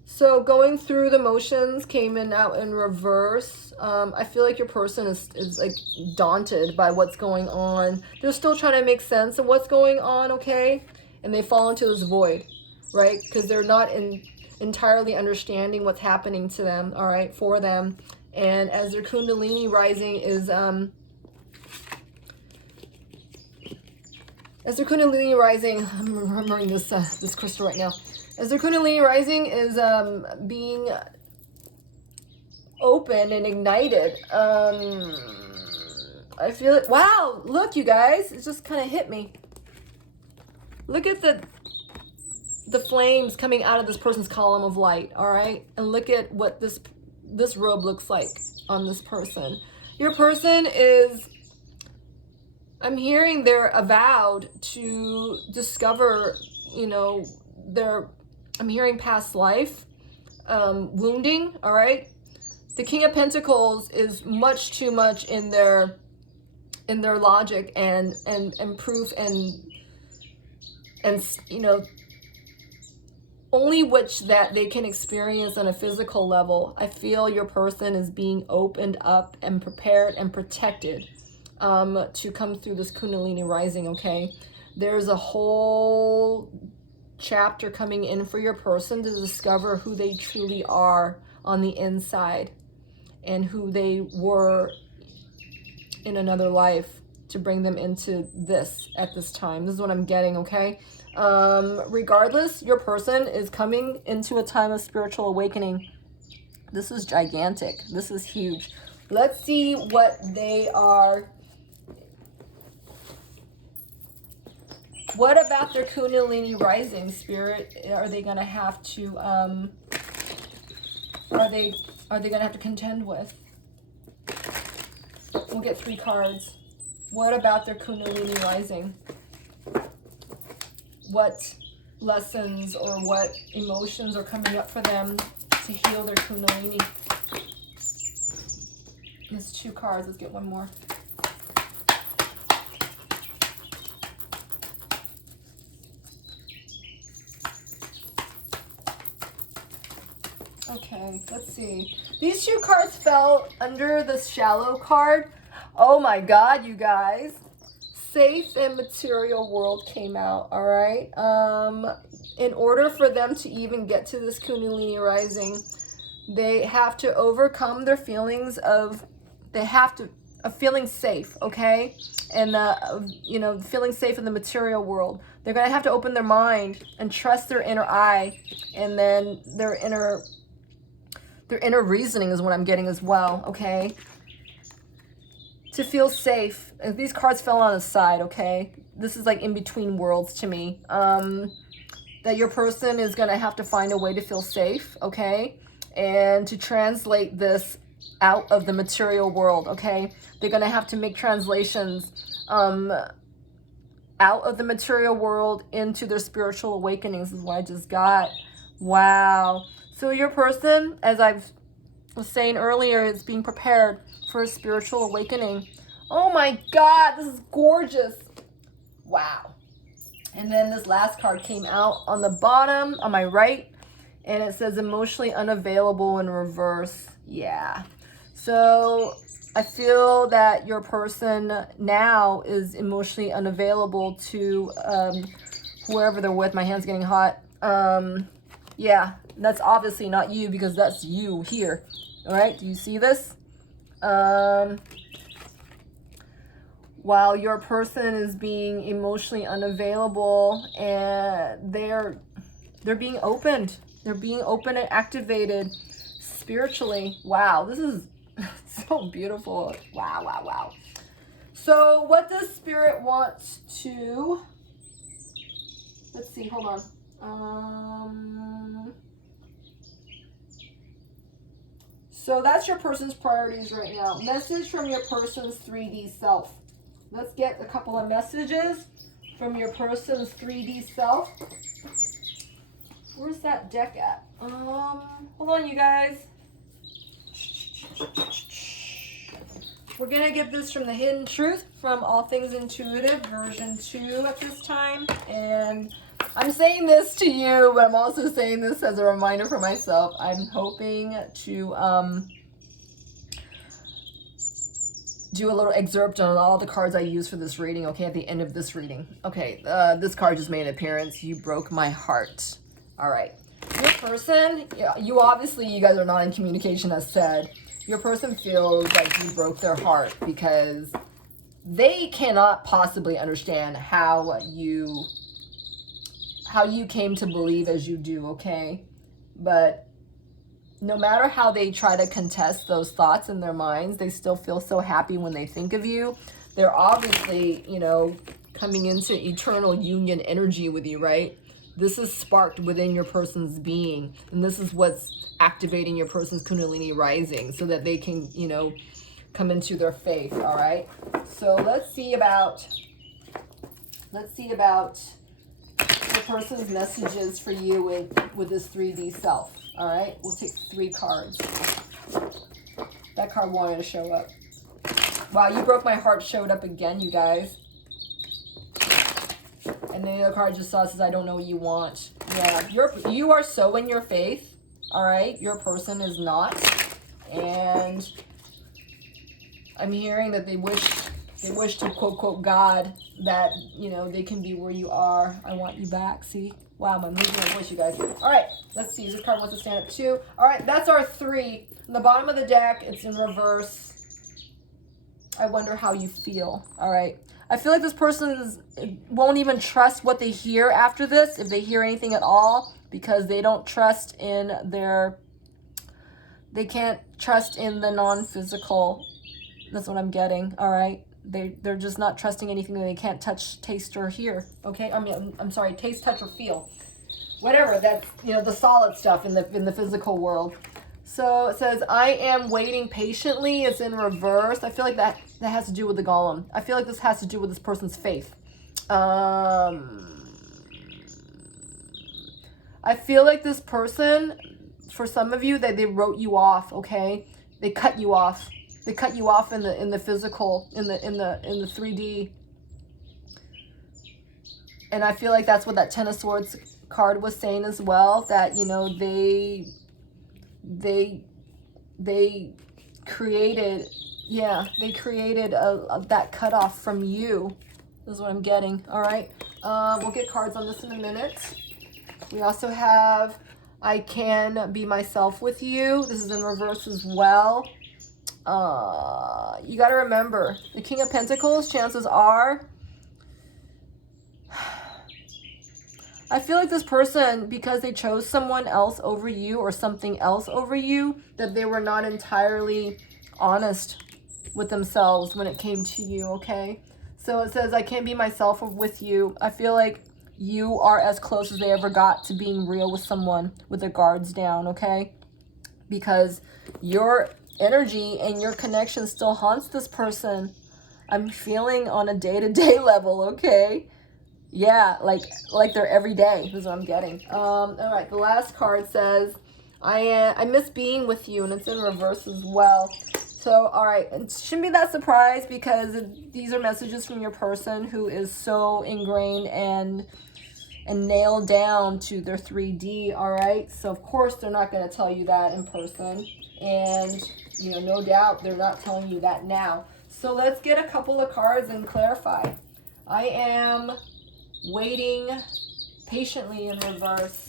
So going through the motions came in out in reverse. I feel like your person is like daunted by what's going on. They're still trying to make sense of what's going on, okay? And they fall into this void, right? Because they're not entirely understanding what's happening to them, all right, for them. And as their Kundalini rising is I'm remembering this this crystal right now. As their Kundalini rising is being open and ignited, I feel it. Wow, look, you guys, it just kind of hit me. Look at the flames coming out of this person's column of light, all right? And look at what this robe looks like on this person. Your person is, I'm hearing they're avowed to discover, you know, I'm hearing past life, wounding, all right? The King of Pentacles is much too much in their logic and proof and you know, only which that they can experience on a physical level. I feel your person is being opened up and prepared and protected to come through this Kundalini rising, okay? There's a whole chapter coming in for your person to discover who they truly are on the inside and who they were in another life to bring them into this at this time. This is what I'm getting, okay? Regardless, your person is coming into a time of spiritual awakening. This is gigantic. This is huge. Let's see what they are. What about their Kundalini rising, Spirit? Are they going to have to are they going to have to contend with? We'll get 3 cards. What about their Kundalini rising? What lessons or what emotions are coming up for them to heal their Kundalini? There's 2 cards. Let's get one more. Okay, let's see. These 2 cards fell under the shallow card. Oh my God, you guys. Safe and material world came out, all right? In order for them to even get to this Kundalini rising, they have to overcome their feelings of, feeling safe, okay? And, you know, feeling safe in the material world. They're going to have to open their mind and trust their inner eye, and then their inner reasoning is what I'm getting as well, okay? To feel safe. These cards fell on the side, okay? This is like in between worlds to me. That your person is going to have to find a way to feel safe, okay? And to translate this out of the material world, okay? They're going to have to make translations out of the material world into their spiritual awakenings is what I just got. Wow. So your person, as I was saying earlier, is being prepared for a spiritual awakening. Oh my God, this is gorgeous. Wow. And then this last card came out on the bottom, on my right, and it says emotionally unavailable in reverse. Yeah. So I feel that your person now is emotionally unavailable to whoever they're with. My hand's getting hot. Yeah, that's obviously not you because that's you here. All right, do you see this? While your person is being emotionally unavailable and they're being opened. They're being open and activated spiritually. Wow, this is so beautiful. Wow, wow, wow. So what does Spirit want to Let's see, hold on. So that's your person's priorities right now. Message from your person's 3D self. Let's get a couple of messages from your person's 3D self. Where's that deck at? Hold on, you guys. We're gonna get this from the Hidden Truth from All Things Intuitive version 2 at this time. And I'm saying this to you, but I'm also saying this as a reminder for myself. I'm hoping to do a little excerpt on all the cards I use for this reading, okay, at the end of this reading. Okay, this card just made an appearance. You broke my heart. All right. Your person, you obviously, you guys are not in communication as said. Your person feels like you broke their heart because they cannot possibly understand how you came to believe as you do, okay? But no matter how they try to contest those thoughts in their minds, they still feel so happy when they think of you. They're obviously, you know, coming into eternal union energy with you, right? This is sparked within your person's being, and this is what's activating your person's Kundalini rising so that they can, you know, come into their faith, all right? So let's see about the person's messages for you with this 3D self, all right? We'll take 3 cards. That card wanted to show up. Wow, you broke my heart showed up again, you guys. And then the other card just says, I don't know what you want. Yeah, you are so in your faith, all right? Your person is not. And I'm hearing that they wish to quote, quote, God that, you know, they can be where you are. I want you back. See? Wow, I'm losing my voice, you guys. All right, let's see. This card wants to stand up too. All right, that's our 3. On the bottom of the deck, it's in reverse. I wonder how you feel. All right. I feel like this person won't even trust what they hear after this, if they hear anything at all, because they don't trust in they can't trust in the non-physical. That's what I'm getting, all right? They're just not trusting anything that they can't touch, taste, or hear, okay? I'm sorry, taste, touch, or feel. Whatever, that's, you know, the solid stuff in the physical world. So it says, I am waiting patiently. It's in reverse. I feel like that has to do with the golem. I feel like this has to do with this person's faith. I feel like this person, for some of you, that they wrote you off, okay? They cut you off. They cut you off in the physical, in the 3D. And I feel like that's what that Ten of Swords card was saying as well, that, you know, they created, they created that cutoff from you. This is what I'm getting. All right. We'll get cards on this in a minute. We also have, I can be myself with you. This is in reverse as well. You got to remember, the King of Pentacles, chances are, I feel like this person, because they chose someone else over you or something else over you, that they were not entirely honest with themselves when it came to you, okay? So it says, I can't be myself with you. I feel like you are as close as they ever got to being real with someone with their guards down, okay? Because your energy and your connection still haunts this person. I'm feeling on a day-to-day level, okay? Yeah, like they're every day. This is what I'm getting. All right, the last card says, I miss being with you, and it's in reverse as well. So, all right, it shouldn't be that surprised because these are messages from your person who is so ingrained and nailed down to their 3D, all right? So, of course, they're not going to tell you that in person. And, you know, no doubt they're not telling you that now. So, let's get a couple of cards and clarify. I am waiting patiently in reverse.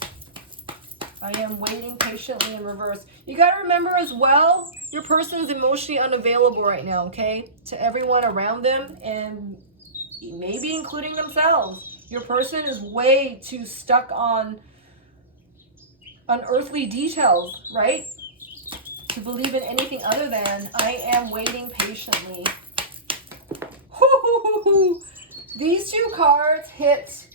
I am waiting patiently in reverse. You got to remember as well, your person is emotionally unavailable right now, okay? To everyone around them and maybe including themselves. Your person is way too stuck on earthly details, right? To believe in anything other than, I am waiting patiently. These 2 cards hit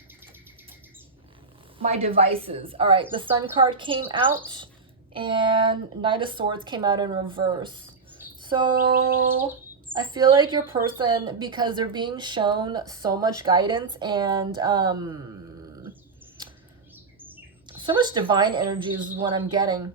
my devices. All right, the Sun card came out and Knight of Swords came out in reverse. So I feel like your person, because they're being shown so much guidance and so much divine energy is what I'm getting.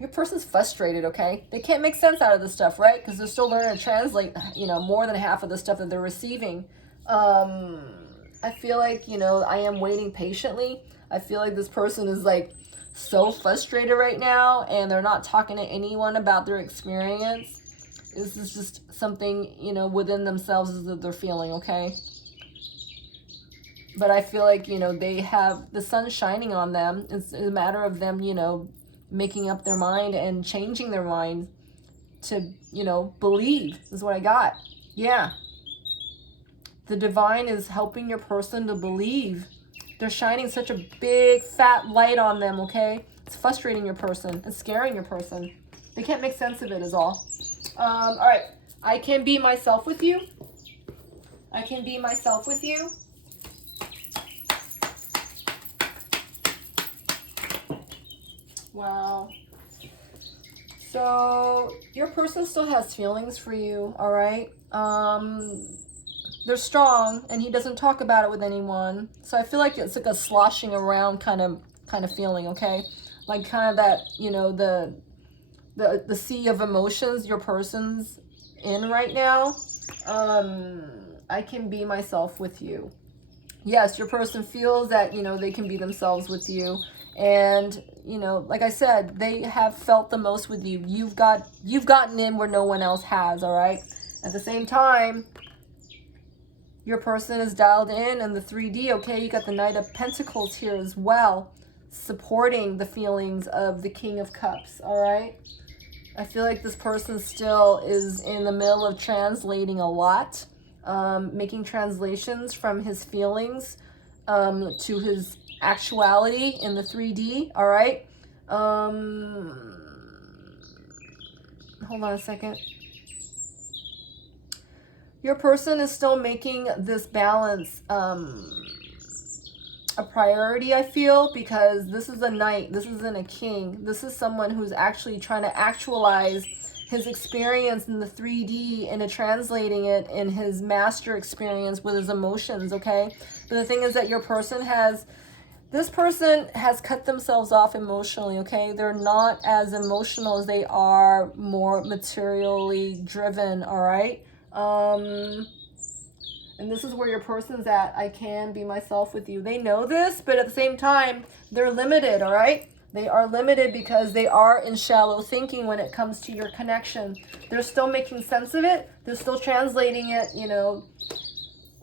Your person's frustrated, okay? They can't make sense out of this stuff, right? Because they're still learning to translate, you know, more than half of the stuff that they're receiving. I feel like, you know, I am waiting patiently. I feel like this person is like so frustrated right now and they're not talking to anyone about their experience. This is just something, you know, within themselves that they're feeling, okay? But I feel like, you know, they have the sun shining on them. It's a matter of them, you know, making up their mind and changing their mind to, you know, believe is what I got. Yeah. The divine is helping your person to believe. They're shining such a big fat light on them, okay? It's frustrating your person. It's scaring your person. They can't make sense of it is all. All right. I can be myself with you. I can be myself with you. Wow. So your person still has feelings for you, all right? They're strong and he doesn't talk about it with anyone. So I feel like it's like a sloshing around kind of feeling, okay? Like kind of that, you know, the sea of emotions your person's in right now. I can be myself with you. Yes, your person feels that, you know, they can be themselves with you. And, you know, like I said, they have felt the most with you. You've gotten in where no one else has, all right? At the same time, your person is dialed in the 3D, okay? You got the Knight of Pentacles here as well, supporting the feelings of the King of Cups, all right? I feel like this person still is in the middle of translating a lot, making translations from his feelings to his actuality in the 3D, all right? Hold on a second. Your person is still making this balance a priority, I feel, because this is a knight. This isn't a king. This is someone who's actually trying to actualize his experience in the 3D into translating it in his master experience with his emotions, okay? But the thing is that your person has... This person has cut themselves off emotionally, okay? They're not as emotional as they are more materially driven, all right? And this is where your person's at. I can be myself with you. They know this, but at the same time, they're limited, all right? They are limited because they are in shallow thinking when it comes to your connection. They're still making sense of it. They're still translating it, you know,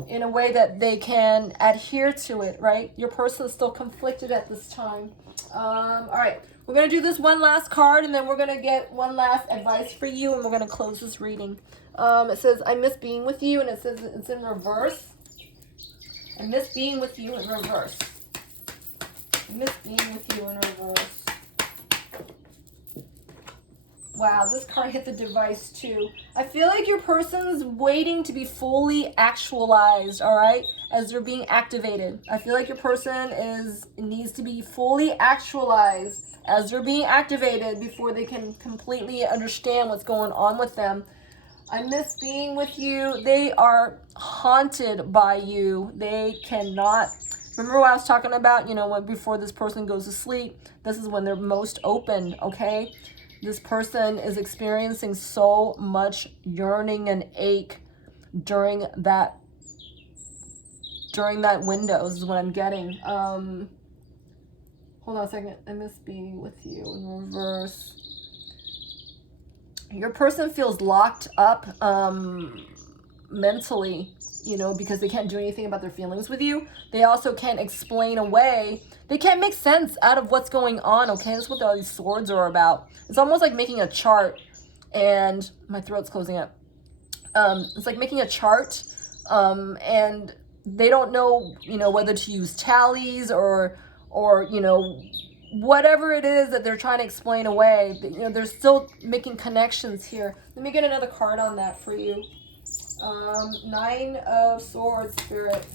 in a way that they can adhere to it, right? Your person is still conflicted at this time. All right, we're going to do this one last card, and then we're going to get one last advice for you, and we're going to close this reading. It says, I miss being with you, and it says it's in reverse. I miss being with you in reverse. I miss being with you in reverse. Wow, this card hit the device too. I feel like your person's waiting to be fully actualized, all right, as they're being activated. I feel like your person needs to be fully actualized as they're being activated before they can completely understand what's going on with them. I miss being with you. They are haunted by you. They cannot... Remember what I was talking about, you know, when before this person goes to sleep, this is when they're most open, okay? This person is experiencing so much yearning and ache during that window. This is what I'm getting. Hold on a second. I miss being with you in reverse. Your person feels locked up mentally, you know, because they can't do anything about their feelings with you. They also can't explain away. They can't make sense out of what's going on, okay? That's what all these swords are about. It's almost like making a chart, and my throat's closing up. It's like making a chart, and they don't know, you know, whether to use tallies or you know, whatever it is that they're trying to explain away. You know, they're still making connections here. Let me get another card on that for you. 9 of Swords, Spirit.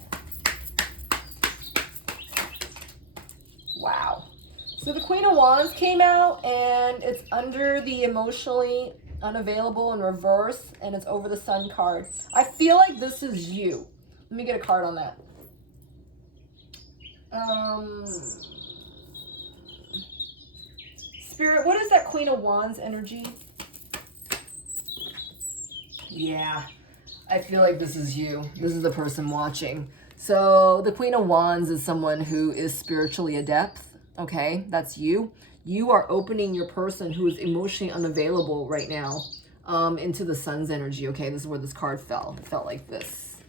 Wow. So the Queen of Wands came out, and it's under the emotionally unavailable in reverse, and it's over the Sun card. I feel like this is you. Let me get a card on that. Spirit, what is that Queen of Wands energy? Yeah, I feel like this is you. This is the person watching. So the Queen of Wands is someone who is spiritually adept. Okay, that's you. You are opening your person who is emotionally unavailable right now into the Sun's energy. Okay, this is where this card fell. It felt like this.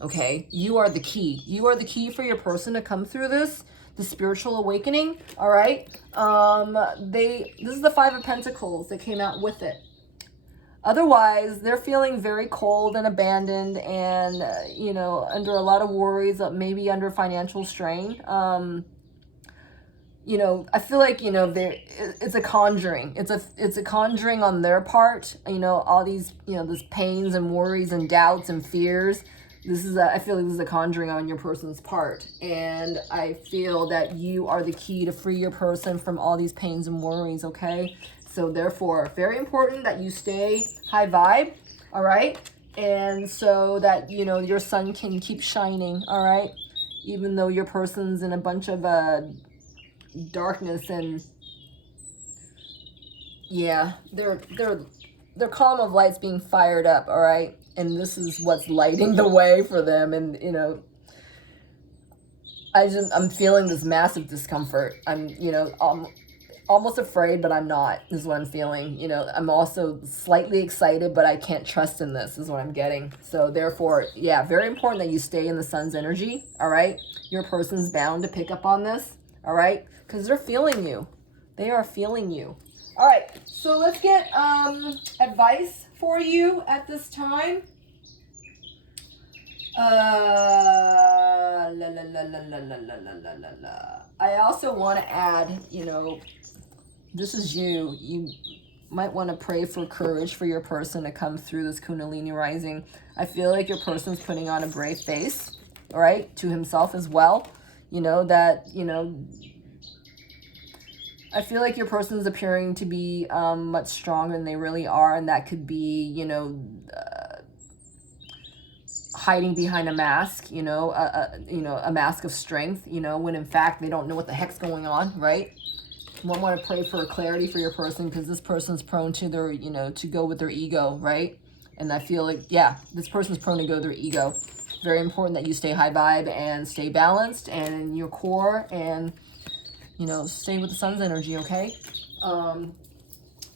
Okay, you are the key. You are the key for your person to come through this, the spiritual awakening. All right. This is the Five of Pentacles that came out with it. Otherwise, they're feeling very cold and abandoned, and you know, under a lot of worries, maybe under financial strain. You know, I feel like, you know, it's a conjuring. It's a conjuring on their part. You know, all these, you know, this pains and worries and doubts and fears. I feel like this is a conjuring on your person's part. And I feel that you are the key to free your person from all these pains and worries, okay? So therefore, very important that you stay high vibe, all right? And so that, you know, your sun can keep shining, all right? Even though your person's in a bunch of darkness, and yeah, their column of light's being fired up, all right? And this is what's lighting the way for them. And, you know, I'm feeling this massive discomfort. I'm, you know, almost afraid, but I'm not, is what I'm feeling. You know, I'm also slightly excited, but I can't trust in this, is what I'm getting. So therefore, yeah, very important that you stay in the Sun's energy, all right? Your person's bound to pick up on this, all right? Because they're feeling you. They are feeling you. All right, so let's get advice for you at this time. I also want to add, you know, this is you. You might want to pray for courage for your person to come through this Kundalini rising. I feel like your person's putting on a brave face, all right, to himself as well. You know, that, you know, I feel like your person's appearing to be much stronger than they really are, and that could be, you know, hiding behind a mask, you know, a mask of strength, you know, when in fact they don't know what the heck's going on, right? You want to pray for clarity for your person, because this person's prone to their, you know, to go with their ego, right? And I feel like, yeah, this person's prone to go with their ego. Very important that you stay high vibe and stay balanced and in your core, and, you know, stay with the Sun's energy, okay?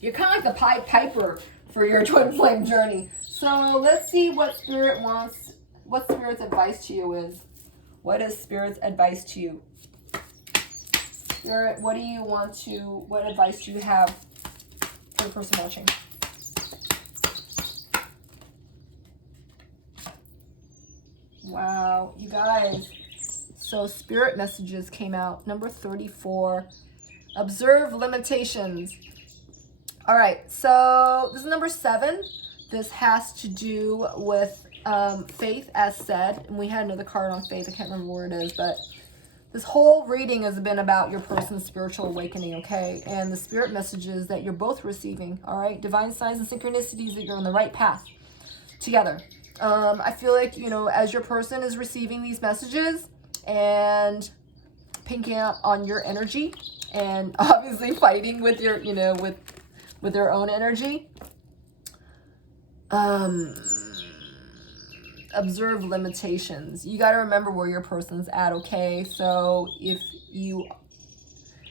You're kind of like the Pied Piper for your twin flame journey. So let's see what Spirit wants, what Spirit's advice to you is. What is Spirit's advice to you? Spirit, what advice do you have for the person watching? Wow, you guys. So Spirit messages came out. Number 34. Observe limitations. All right, so this is number 7. This has to do with faith, as said. And we had another card on faith. I can't remember where it is, but this whole reading has been about your person's spiritual awakening, okay? And the Spirit messages that you're both receiving, all right? Divine signs and synchronicities that you're on the right path together. I feel like, you know, as your person is receiving these messages and pinking out on your energy and obviously fighting with your, you know, with their own energy, observe limitations. You got to remember where your person's at, okay? So if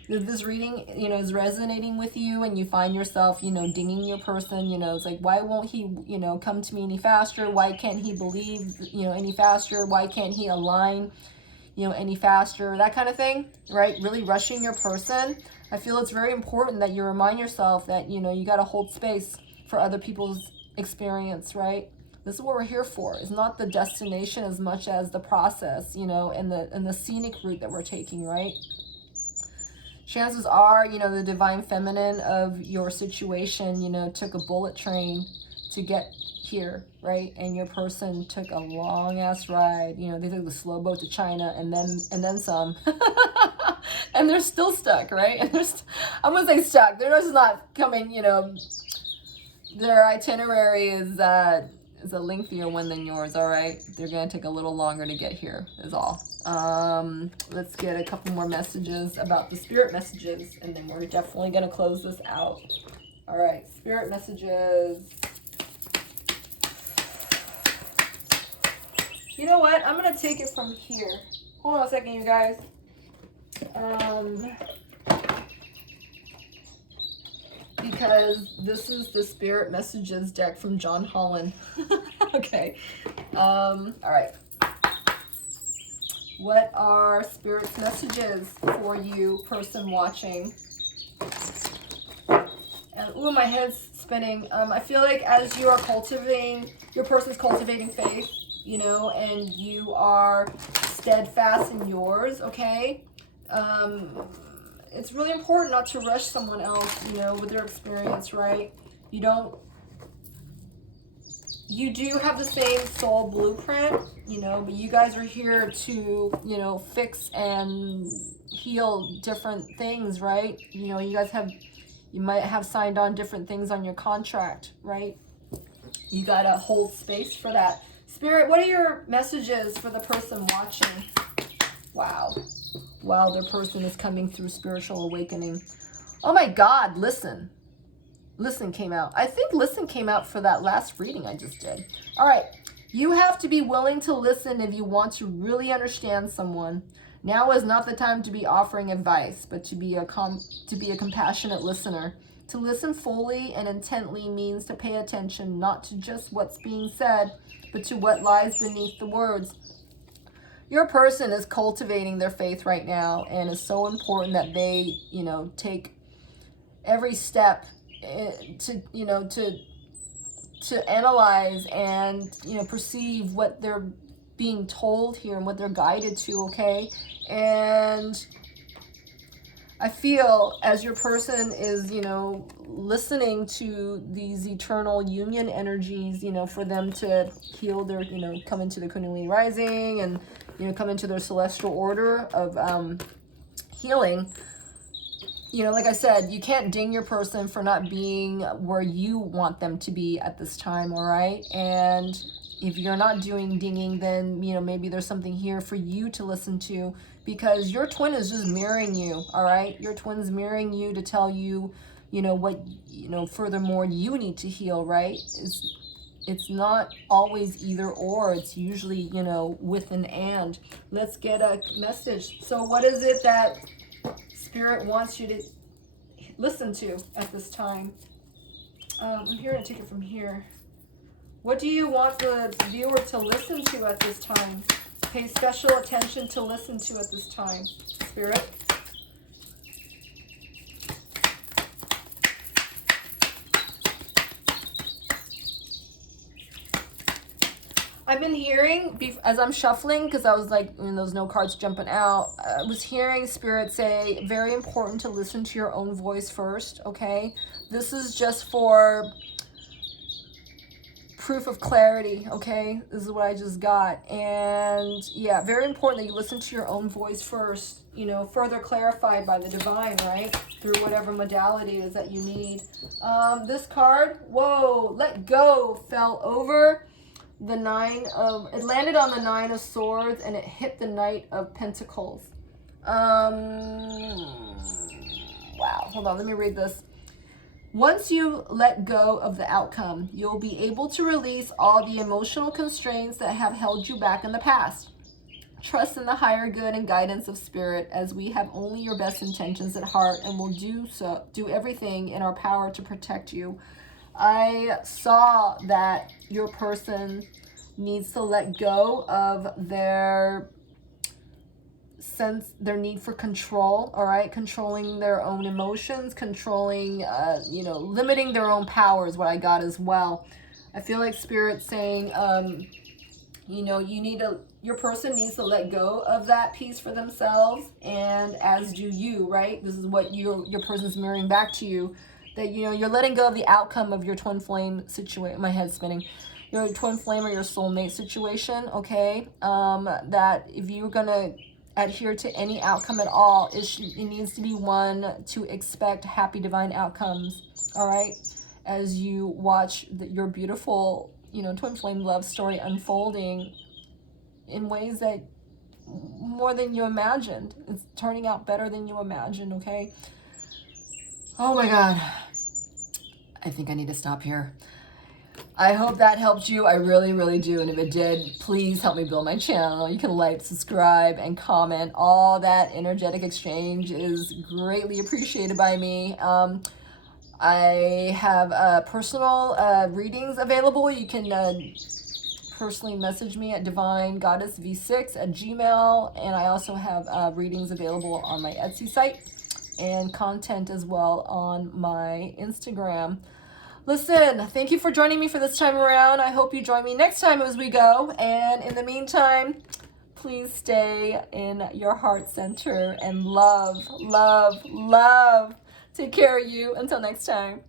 this reading, you know, is resonating with you and you find yourself, you know, dinging your person, you know, it's like, why won't he, you know, come to me any faster? Why can't he believe, you know, any faster? Why can't he align, you know, any faster? That kind of thing, right? Really rushing your person. I feel it's very important that you remind yourself that, you know, you got to hold space for other people's experience, right? This is what we're here for. It's not the destination as much as the process, you know, and the scenic route that we're taking, right? Chances are, you know, the divine feminine of your situation, you know, took a bullet train to get here, right? And your person took a long ass ride. You know, they took the slow boat to China and then some. And they're still stuck, right? And I'm gonna say stuck. They're just not coming, you know, their itinerary is a lengthier one than yours, all right? They're gonna take a little longer to get here, is all. Let's get a couple more messages about the spirit messages, and then we're definitely gonna close this out. All right, spirit messages. You know what? I'm gonna take it from here. Hold on a second, you guys. Because this is the Spirit Messages deck from John Holland. Okay. All right. What are Spirit's messages for you, person watching? And ooh, my head's spinning. I feel like as you are cultivating, your person's cultivating faith, you know, and you are steadfast in yours, okay? It's really important not to rush someone else, you know, with their experience, right? You do have the same soul blueprint, you know, but you guys are here to, you know, fix and heal different things, right? You know, you might have signed on different things on your contract, right? You gotta hold space for that. Spirit, what are your messages for the person watching? Wow. Wow, their person is coming through spiritual awakening. Oh my God, listen. Listen came out. I think listen came out for that last reading I just did. All right. You have to be willing to listen if you want to really understand someone. Now is not the time to be offering advice, but to be a compassionate listener. To listen fully and intently means to pay attention not to just what's being said, but to what lies beneath the words. Your person is cultivating their faith right now, and it's so important that they, you know, take every step to analyze and, you know, perceive what they're being told here and what they're guided to, okay? And I feel as your person is, you know, listening to these eternal union energies, you know, for them to heal their, you know, come into the Kundalini rising and, you know, come into their celestial order of healing. You know, like I said, you can't ding your person for not being where you want them to be at this time, all right? And if you're not doing dinging, then, you know, maybe there's something here for you to listen to, because your twin is just mirroring you, all right? Your twin's mirroring you to tell you, you know, what, you know, furthermore, you need to heal, right? It's not always either or. It's usually, you know, with an and. Let's get a message. So what is it that Spirit wants you to listen to at this time? I'm here to take it from here. What do you want the viewer to listen to at this time? Pay special attention to listen to at this time, Spirit. I've been hearing, as I'm shuffling, because I was like, there's no cards jumping out, I was hearing Spirit say, very important to listen to your own voice first, okay? This is just for proof of clarity, okay? This is what I just got. And yeah, very important that you listen to your own voice first, you know, further clarified by the divine, right? Through whatever modality it is that you need. This card, whoa, let go, fell over. It landed on the 9 of Swords and it hit the Knight of Pentacles. Wow, hold on, let me read this. Once you let go of the outcome, you'll be able to release all the emotional constraints that have held you back in the past. Trust in the higher good and guidance of Spirit, as we have only your best intentions at heart and will do everything in our power to protect you. I saw that your person needs to let go of their need for control, all right? Controlling their own emotions, controlling, limiting their own power is what I got as well. I feel like Spirit's saying, your person needs to let go of that piece for themselves, and as do you, right? This is what your person's mirroring back to you. That, you're letting go of the outcome of your twin flame situation. My head's spinning. Your twin flame or your soulmate situation, okay? That if you're gonna adhere to any outcome at all. It needs to be one to expect happy divine outcomes, all right? As you watch your beautiful, twin flame love story unfolding in ways that more than you imagined. It's turning out better than you imagined, okay? Oh my God. I think I need to stop here. I hope that helped you. I really, really do. And if it did, please help me build my channel. You can like, subscribe, and comment. All that energetic exchange is greatly appreciated by me. I have personal readings available. You can personally message me at divinegoddessv6@gmail.com. And I also have readings available on my Etsy site and content as well on my Instagram. Listen, thank you for joining me for this time around. I hope you join me next time as we go. And in the meantime, please stay in your heart center and love, love, love. Take care of you. Until next time.